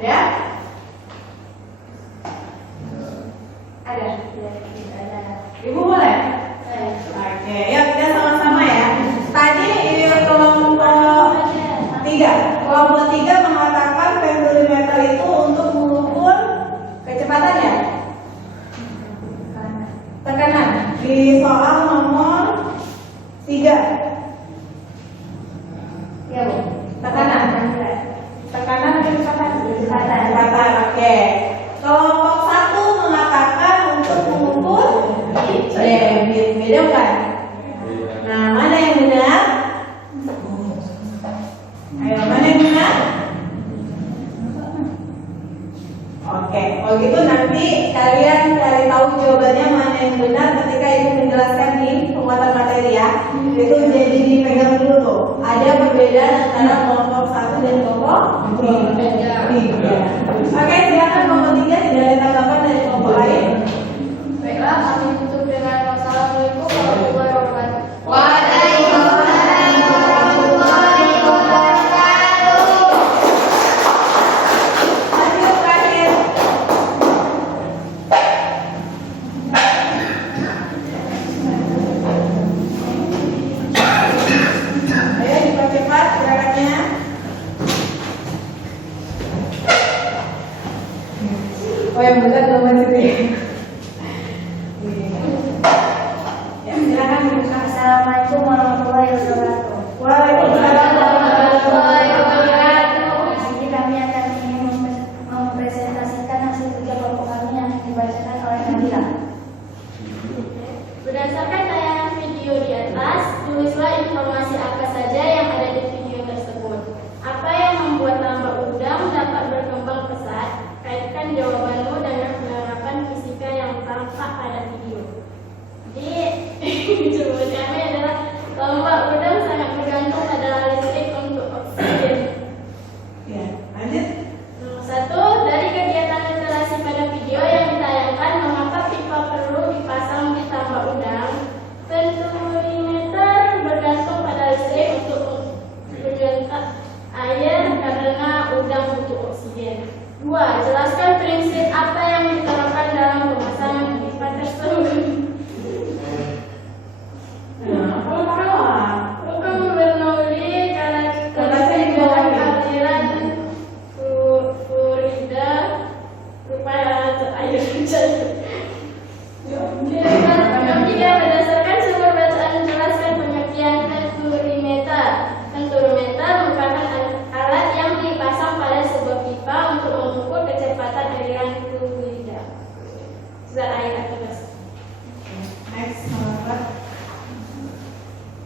Ada? ada. Ibu boleh? Oke, yuk kita sama-sama ya. Tadi kelompok 3 mengatakan venturimeter itu untuk mengukur kecepatan ya? Tekanan di soal nomor 3. Ya Bu, tekanan kecepatan. Oke. Kelompok 1 mengatakan untuk mengukur debit. Beda kan? Nah, mana yang benar? Ayo, mana yang benar? Oke, kalau gitu nanti kalian cari tahu jawabannya mana yang benar ketika ibu menjelaskan di penguatan materi ya. Itu jadi dipegang dulu tuh. Ada perbedaan antara kelompok 1 dan kelompok 3. Oke, silakan kelompok 3, tidak ada tanggapan dari kelompok lain. Baiklah, kami tutup dengan wassalamualaikum warahmatullahi wabarakatuh. Waalaikumsalam warahmatullahi wabarakatuh. Lanjut terakhir. Ayo dipercepat gerakannya. Oh yang benar nomor sini. Ya silakan dibuka. Assalamualaikum warahmatullahi wabarakatuh. Waalaikumsalam warahmatullahi wabarakatuh. Di sini kami akan ingin mempresentasikan hasil kerja kelompok kami yang dibacakan oleh Nabila. Berdasarkan tayangan video di atas, tulislah informasi apa saja yang ada di video tersebut. Apa yang membuat tambak udang dapat berkembang pesat? Kaitkan jawabanmu dengan penerapan fisika yang tampak pada video. Jadi, jawabannya adalah tambak udang sangat bergantung pada listrik untuk oksigen. Ya, lanjut. Nomor 1, dari kegiatan literasi pada video yang ditayangkan, mengapa pipa perlu dipasang di tambak udang? Venturimeter bergantung pada listrik untuk menjangkau air karena udang butuh oksigen. 2, jelaskan prinsip apa yang diterapkan dalam pemasangan pipa tersebut. Nah, kalau kalah. Hukum Bernoulli karakteristik Baca di bawah dalam ya. aliran fluida rupa air hujan. Ketiga, berdasarkan sumber bacaan jelaskan pengertian venturimeter. Venturimeter merupakan alat yang dipasang pada sebuah pipa untuk mengukur kecepatan zat air atau gas. Next, nomor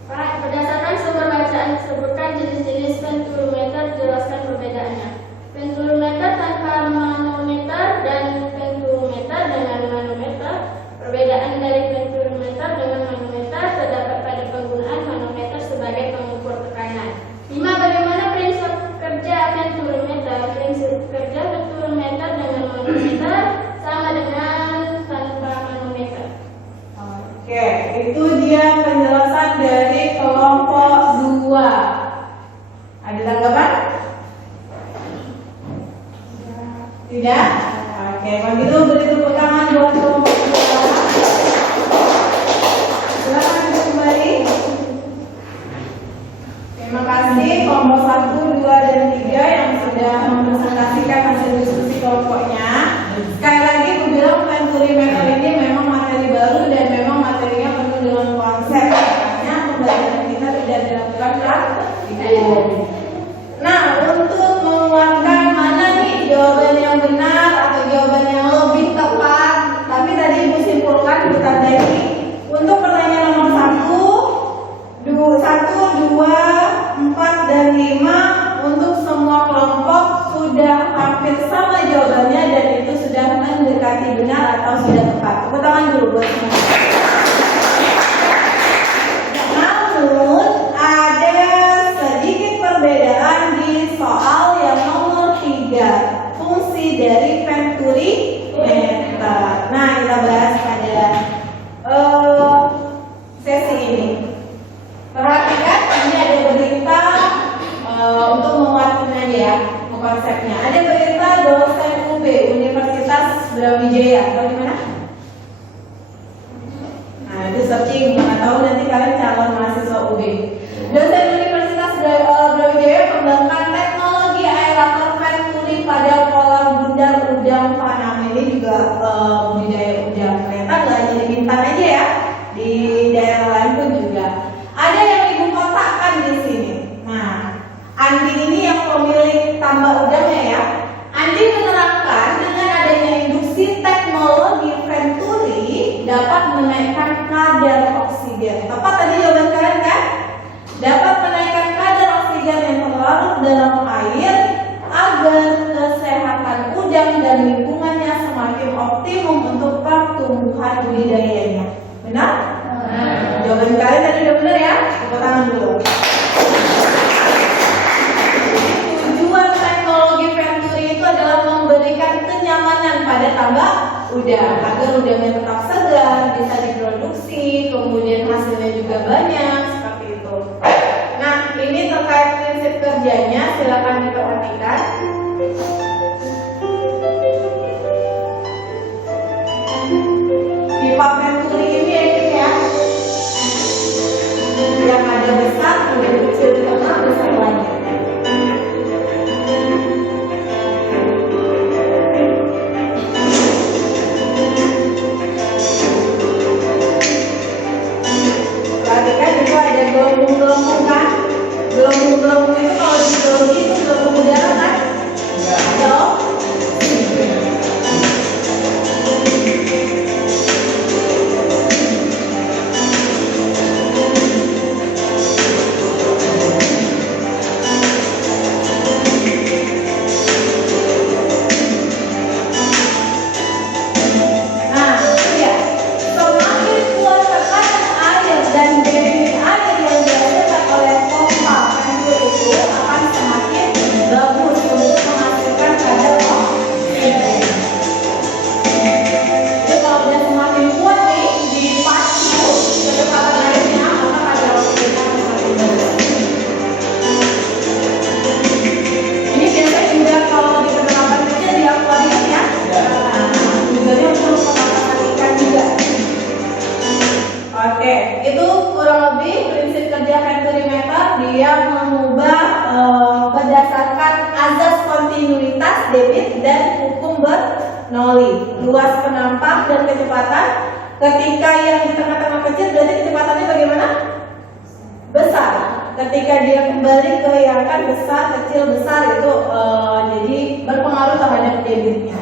Pak, berdasarkan sumber bacaan sebutkan jenis-jenis penturometer, jelaskan perbedaannya. Penturometer tanpa manometer dan penturometer dengan manometer. Perbedaan dari penturometer dengan manometer terdapat pada penggunaan manometer sebagai pengukur tekanan. 5. Bagaimana prinsip kerja penturometer? Prinsip kerja penturometer dengan manometer sama dengan tanpa manometer. Oke, itu dia penjelasan dari kelompok 2. Ada tanggapan? Tidak? Oke, kalau gitu beri tepuk tangan buat kelompok 2. Silakan kembali. Terima kasih kelompok 1, 2, dan 3 yang sudah mempresentasikan hasil diskusi kelompoknya. Sekali lagi aku bilang penturimeter ini memang materi baru dan memang materinya penuh dengan konsep. Makanya pembelajaran kita tidak dilakukan praktikum. Nah, untuk menguatkan mana nih jawaban yang benar atau jawaban yang lebih tepat, tapi tadi Ibu simpulkan kita tadi untuk pertanyaan nomor 1, 2, 4, dan 5 untuk semua kelompok sudah hampir sama jawabannya dan itu sudah mendekati benar atau sudah tepat. Tepuk tangan dulu buat semua. Namun ada sedikit perbedaan di soal yang nomor 3, fungsi dari penturimeter. Nah, kita bahas pada sesi ini. Perhatikan, ini ada berita untuk menguatkan aja ya konsepnya. Ada berita dosen UB Universitas Brawijaya. Tahu di mana? Nah, itu searching, mana tahu nanti kalian calon mahasiswa UB. Dosen Universitas Brawijaya mengembangkan teknologi aerator venturi pada kolam bundar udang Panama. Ini juga budidaya udang. Ternyata nggak hanya di Bintan aja ya, di daerah lain pun juga. Ada yang ibu kotakkan di sini. Nah, Andi ini yang pemilik tambak udangnya ya. Andi menerangkan dengan adanya induksi teknologi venturi dapat menaikkan kadar oksigen. Tepat tadi jawaban kalian kan? Dapat menaikkan kadar oksigen yang terlarut dalam air agar kesehatan udang dan lingkungannya semakin optimum untuk pertumbuhan budidayanya. Benar? Jawaban kalian tadi udah benar ya? Tepuk tangan dulu. Tujuan teknologi venturi itu adalah memberikan kenyamanan pada tambak udang agar udangnya tetap segar, bisa diproduksi, kemudian hasilnya juga banyak seperti itu. Nah, ini terkait prinsip kerjanya, silakan diperhatikan. Pipa venturi ini ya, yang ada besar, ada kecil, di tengah, besar lagi. Perhatikan itu ada gelembung-gelembung kan? Gelembung-gelembung itu kalau di biologi itu gelembung udara kan? Ada loh. Bernoulli, luas penampak dan kecepatan. Ketika yang di tengah-tengah kecil berarti kecepatannya bagaimana? Besar. Ketika dia kembali ke yang kan besar, kecil, besar itu jadi berpengaruh terhadap debitnya.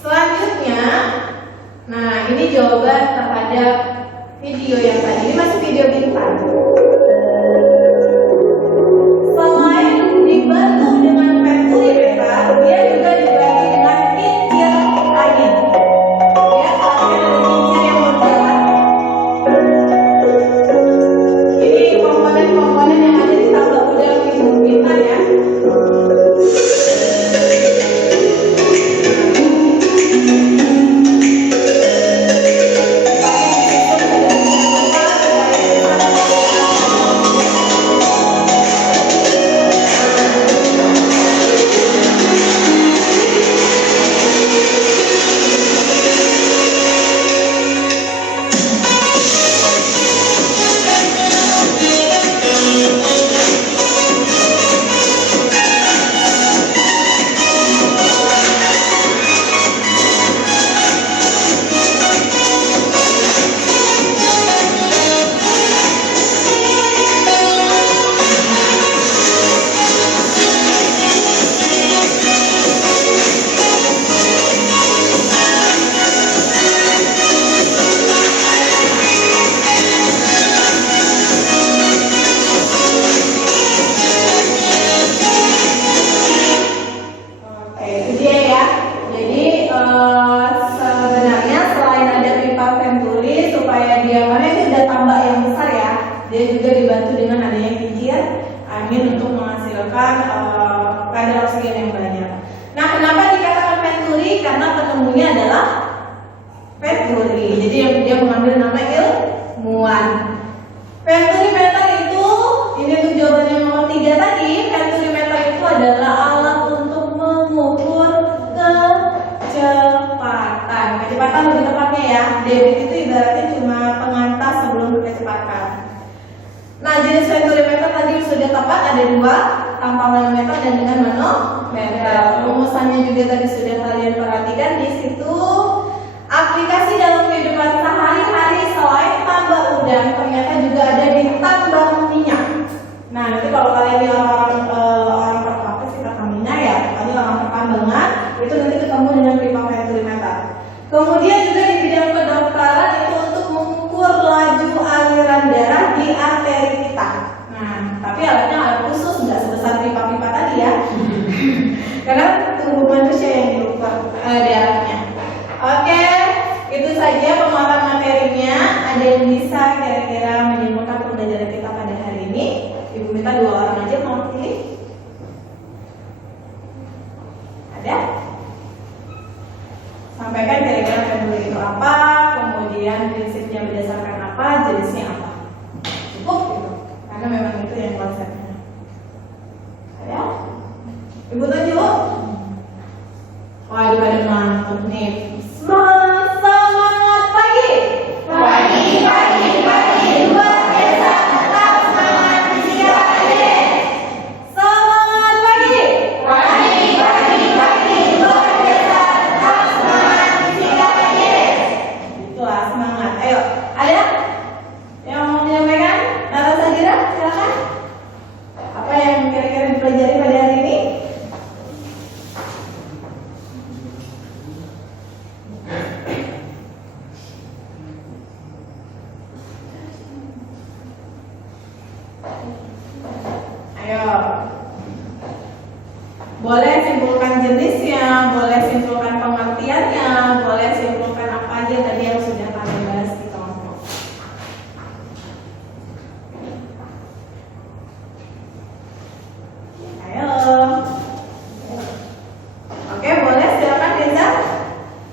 Selanjutnya jawaban terhadap video yang tadi. Ini masih video bintang. Selain dibantu dengan venturimeter, dia juga dibagi dengan kincir angin. Ya, kalian ada kincir yang berjalan. Ini komponen-komponen yang ada di tabel udang bintang ya. Kadar oksigen yang banyak. Nah, kenapa dikatakan venturi? Karena penemunya adalah venturi. Jadi dia mengambil nama ilmuwan. Venturimeter itu, ini untuk jawaban yang nomor 3 tadi. Venturimeter itu adalah alat untuk mengukur kecepatan. Kecepatan lebih tepatnya ya. Debit itu ibaratnya cuma pengantar sebelum kecepatan. Nah, jenis venturimeter tadi sudah tepat, ada 2, tanpa manometer dan dengan manometer. Rumusannya juga tadi sudah kalian perhatikan di situ. Aplikasi dalam kehidupan sehari-hari selain tambak udang ternyata juga ada di tambang minyak. Nah, nanti kalau kalian lihat orang apa sih Pertamina ya, kalian orang pertambangan itu nanti ketemu dengan pipa venturimeter. Kemudian juga di bidang kedokteran itu untuk mengukur laju aliran darah di arteri kita. Nah, tapi alatnya alat khusus, nggak sebesar pipa-pipa tadi ya. Karena tubuh manusia yang diukur darahnya. Oke, itu saja pemaparan materinya. Ada yang bisa kira-kira menyimpulkan pembelajaran kita pada hari ini? Ibu minta 2 orang aja mau pilih. Ada? Sampaikan kira-kira venturi itu apa, kemudian prinsipnya berdasarkan apa, jenisnya apa. Cukup gitu, karena memang itu yang konsepnya. Ada? Ibu tunjuk. Wah, pada mantap nih. Semangat pagi. Pagi. Luar biasa, tetap semangat menjaga adik. Semangat pagi. Pagi. Luar biasa, tetap semangat menjaga adik. Itulah semangat. Ayo, ada yang mau menyampaikan? Nara Sadira, silakan. Apa yang kira-kira dipelajari pada hari ini? Ayo. Boleh simpulkan jenisnya, boleh simpulkan pengertiannya, boleh simpulkan apa aja tadi yang sudah kalian bahas di kelompok. Ayo. Oke, boleh silakan Reza.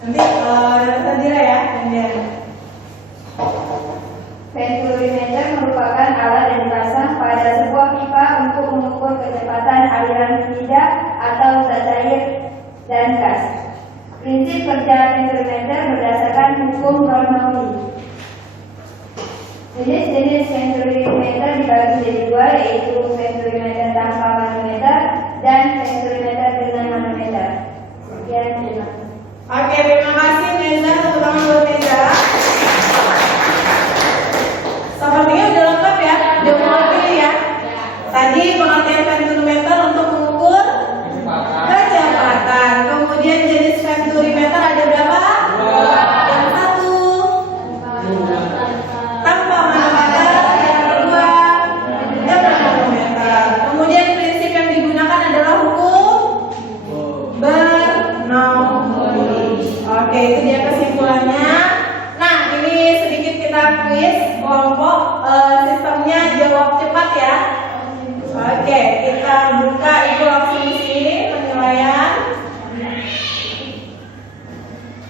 Nanti Sandira ya, kemudian. Venturimeter merupakan alat yang dipasang pada sebuah pipa untuk mengukur kecepatan aliran fluida atau zat cair dan gas. Prinsip kerja venturimeter berdasarkan hukum Bernoulli. Jenis-jenis venturimeter dibagi jadi 2, yaitu venturimeter tanpa manometer dan venturimeter dengan manometer. Sekian, terima kasih. Oke, terima kasih Neza, tepuk tangan buat Neza. Sepertinya udah lengkap ya, udah mulai pilih ya. Tadi pengertian venturimeter untuk mengukur kecepatan. Kemudian jenis venturimeter ada berapa? 2. Yang 1, Oke, itu dia kesimpulannya. Nah, ini sedikit kita quiz kelompok, sistemnya jawab cepat ya. Oke, kita buka itu langsung di sini penilaian.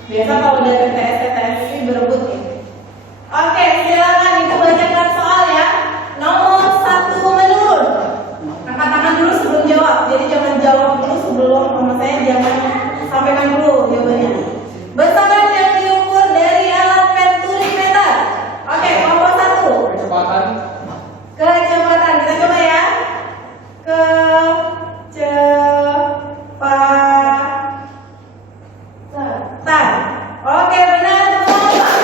Biasa kalau udah TTS ini berebut ya. Oke, silakan Ibu bacakan soal ya. Nomor 1 menurun. Angkat tangan dulu sebelum jawab. Jadi jangan jawab dulu sebelum saya jangan sampaikan dulu jawabannya. Besaran yang diukur dari alat penturimeter. Oke, kelompok 1. Kecepatan. Kecepatan. Kita coba ya. Kecepatan. Oke, benar teman-teman.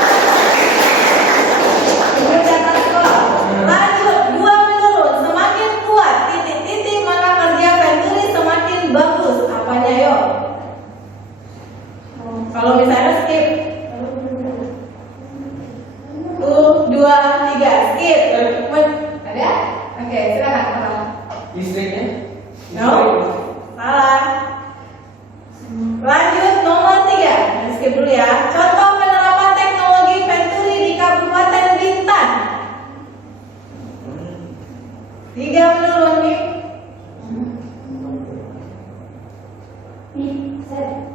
Ibu catat skor. Lanjut, 2 menurun. Semakin kuat titik-titik maka kerja venturi semakin bagus. Apanya yuk? Kalau misalnya skip. 1, 2, 3 skip. Ada? Oke, silakan. Listriknya. No, salah. Lanjut nomor 3. Skip dulu ya. Contoh penerapan teknologi venturi di Kabupaten Bintan. 3 menurun nih.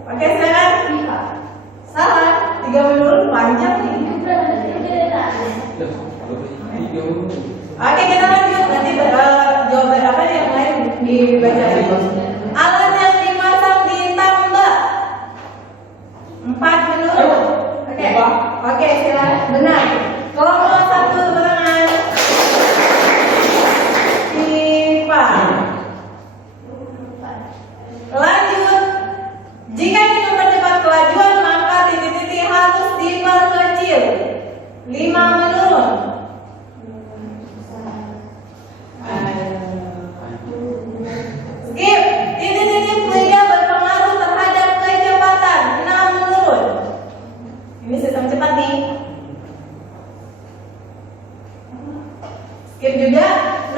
Oke, silakan. Salah. 3 menurun panjang nih. Oke, kita lanjut. Nanti jawaban apa yang lain dibaca. Alat yang dipasang di tambak. 4 menurun. Oke, silakan. Benar. Kelompok 1 tangan. Pipa. Lanjut. Jika ingin mempercepat kelajuan maka titik-titik harus diperkecil. 5 menurun. Skip. Titik-titik fluida berpengaruh terhadap kecepatan. 6 menurun. Ini sistem cepat nih. Skip juga.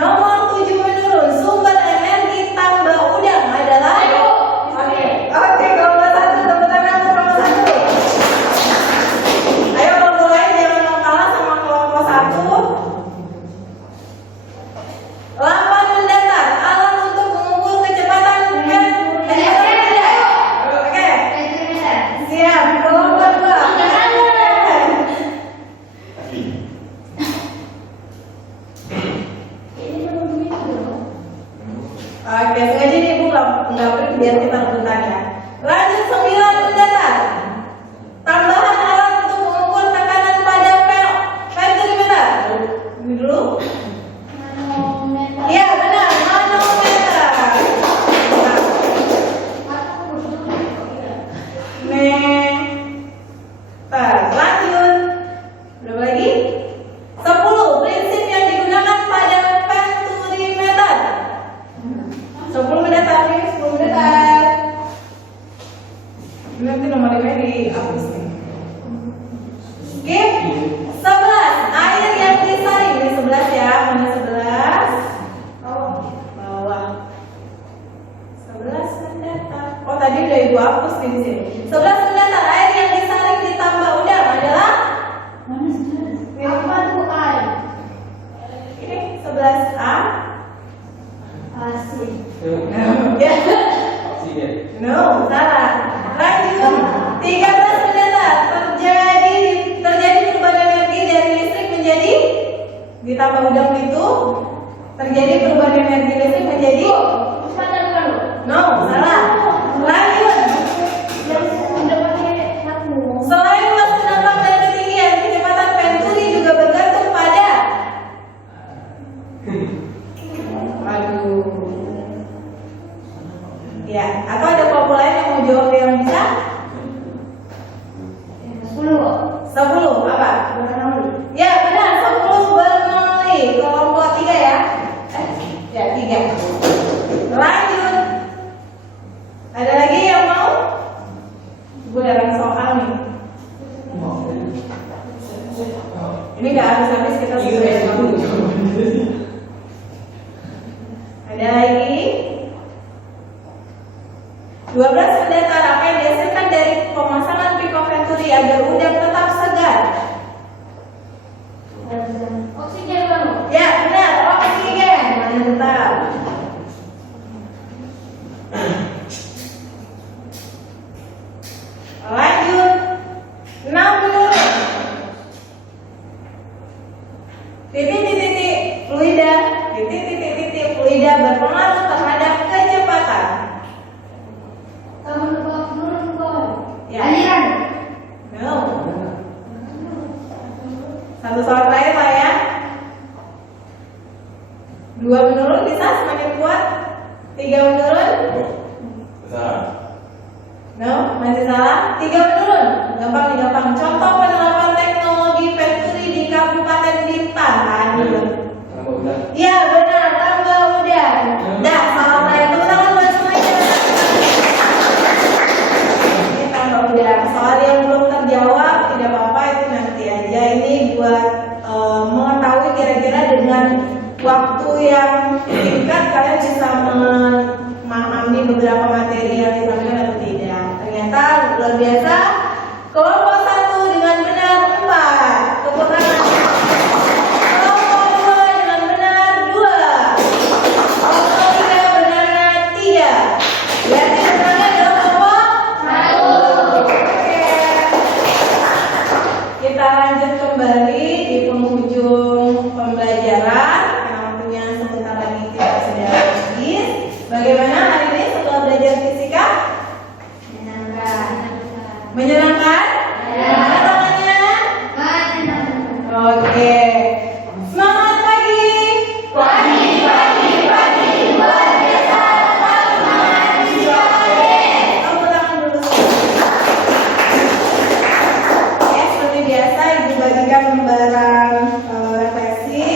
Nomor 7 menurun. Sumber energi tambah udang adalah. Oke, kelompok 1 tepuk tangan untuk kelompok 1. Ayo kelompok lain jangan mau kalah sama kelompok 1. Lampan mendatar, alat untuk mengukur kecepatan dan tidak. Oke, siap. Kelompok 2. Oke, sengaja nih Bu nggak beri biar kita rebutan ya. Lanjut 9 mendatar. Tambahan alat untuk mengukur tekanan pada penturimeter. Ini dulu. Iya benar, manometer. Meter. Lanjut. Berapa lagi? 10. Prinsip yang digunakan pada penturimeter. 10 mendatar nih, 10 mendatar. Nanti nomor 5 dihapus nih. Skip. 11. Air yang disaring. Ini 11 ya. Mana 11? Bawah. 11 mendatar. Oh tadi udah Ibu hapus nih di sini. 11 mendatar. Air yang disaring ditambah udang adalah. Apa tuh air? Ini 11A. Asin. Ya. No, salah. Lanjut. 13 mendatar. Terjadi perubahan energi dari listrik menjadi ditambah udang itu terjadi perubahan energi listrik menjadi. No, salah. Lanjut. Selain luas penambang dan ketinggian, kecepatan venturi juga bergantung pada. Aduh. Ya, atau ada kelompok lain yang mau jawab yang bisa? 10 apa? Ya benar, 10 Bernoulli. Kelompok 3 ya? Ya 3. Lanjut. Ada lagi yang mau? Gue dalam soal nih. Ini gak habis-habis kita sesuai sama. Ada lagi? 12 mendatar apa yang dihasilkan dari pemasangan pipa 2 menurun bisa semakin kuat. 3 menurun. Salah. No, masih salah. 3 menurun. Gampang nih, gampang. Contoh penerapan teknologi Venturi di Kabupaten Bintan. Aduh. Tambah udah. Iya benar, tambah udah. Dah, salah saya. Tepuk tangan buat semuanya. Ini tambah udah. Soal yang belum terjawab tidak apa-apa, itu nanti aja. Ini buat mengetahui kira-kira dengan waktu yang singkat kalian bisa memahami beberapa materi yang disampaikan atau tidak. Ternyata luar biasa. Kelompok 1 dengan benar 4. Tepuk tangan. Kelompok 2 dengan benar 2. Kelompok 3 benarnya 3. Berarti benarnya adalah kelompok 1. Oke. Kita lanjut kembali di penghujung pembelajaran. Karena waktunya sebentar lagi kita sudah habis. Bagaimana hari ini setelah belajar fisika? Menyenangkan? Mana tangannya? Oke. Semangat pagi. Pagi, luar biasa. Semangat jiwa. Tepuk tangan dulu. Oke, seperti biasa Ibu bagikan lembaran refleksi.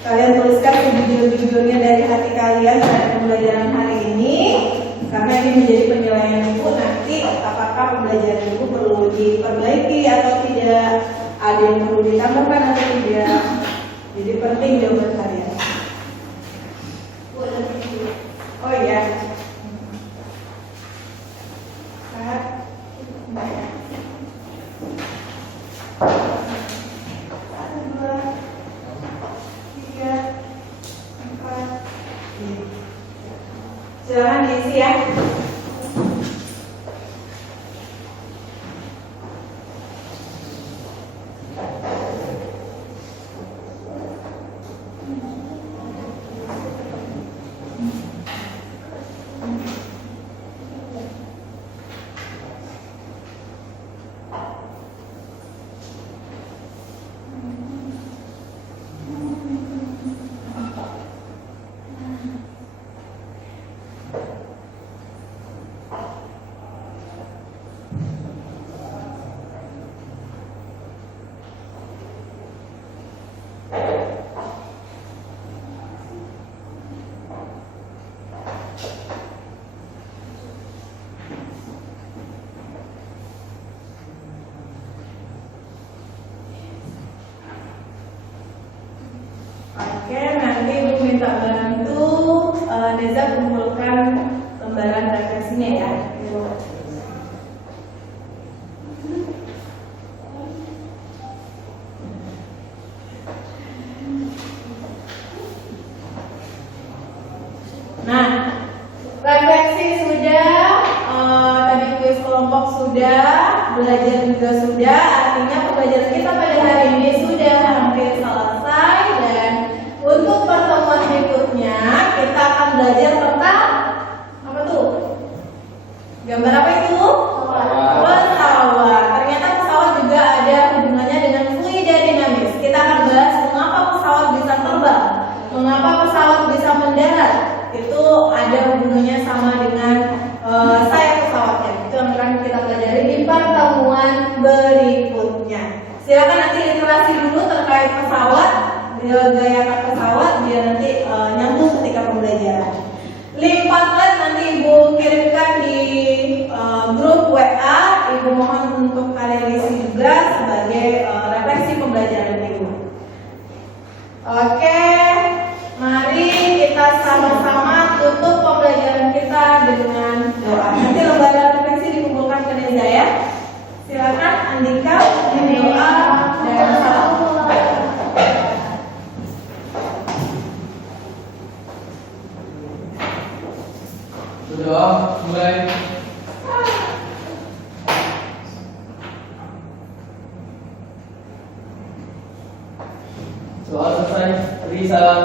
Kalian tuliskan sejujur-jujurnya dari hati kalian pada pembelajaran hari ini. Karena ini menjadi penilaian Ibu nanti apakah pembelajaran Ibu perlu diperbaiki atau tidak, ada yang perlu ditambahkan atau tidak. Jadi penting jawaban kalian. Oh iya. Silakan diisi ya. Oke, nanti Ibu minta bantu Neza kumpulkan lembaran refleksinya ya. Nah, refleksi sudah, tadi kuis kelompok sudah, belajar juga sudah. Artinya pembelajaran kita pada hari ini sudah hampir selesai. Dan untuk pertemuan berikutnya kita akan belajar tentang apa tuh? Gambar apa itu? Pesawat. Ternyata pesawat juga ada hubungannya dengan fluida dinamis. Kita akan bahas mengapa pesawat bisa terbang, mengapa pesawat bisa mendarat. Itu ada hubungannya sama dengan sayap pesawatnya. Itu yang akan kita pelajari di pertemuan berikutnya. Silakan nanti literasi dulu terkait pesawat, gaya pesawat, biar nanti nyambung ketika pembelajaran. Link Padlet nanti Ibu kirimkan di grup WA. Ibu mohon untuk kalian isi juga sebagai refleksi pembelajaran Ibu. Oke, mari kita sama-sama tutup pembelajaran kita dengan doa. Nanti lembaran refleksi dikumpulkan ke Neza ya. Silakan Andika doa dan salam. Doa mulai. Soal selesai. Beri salam.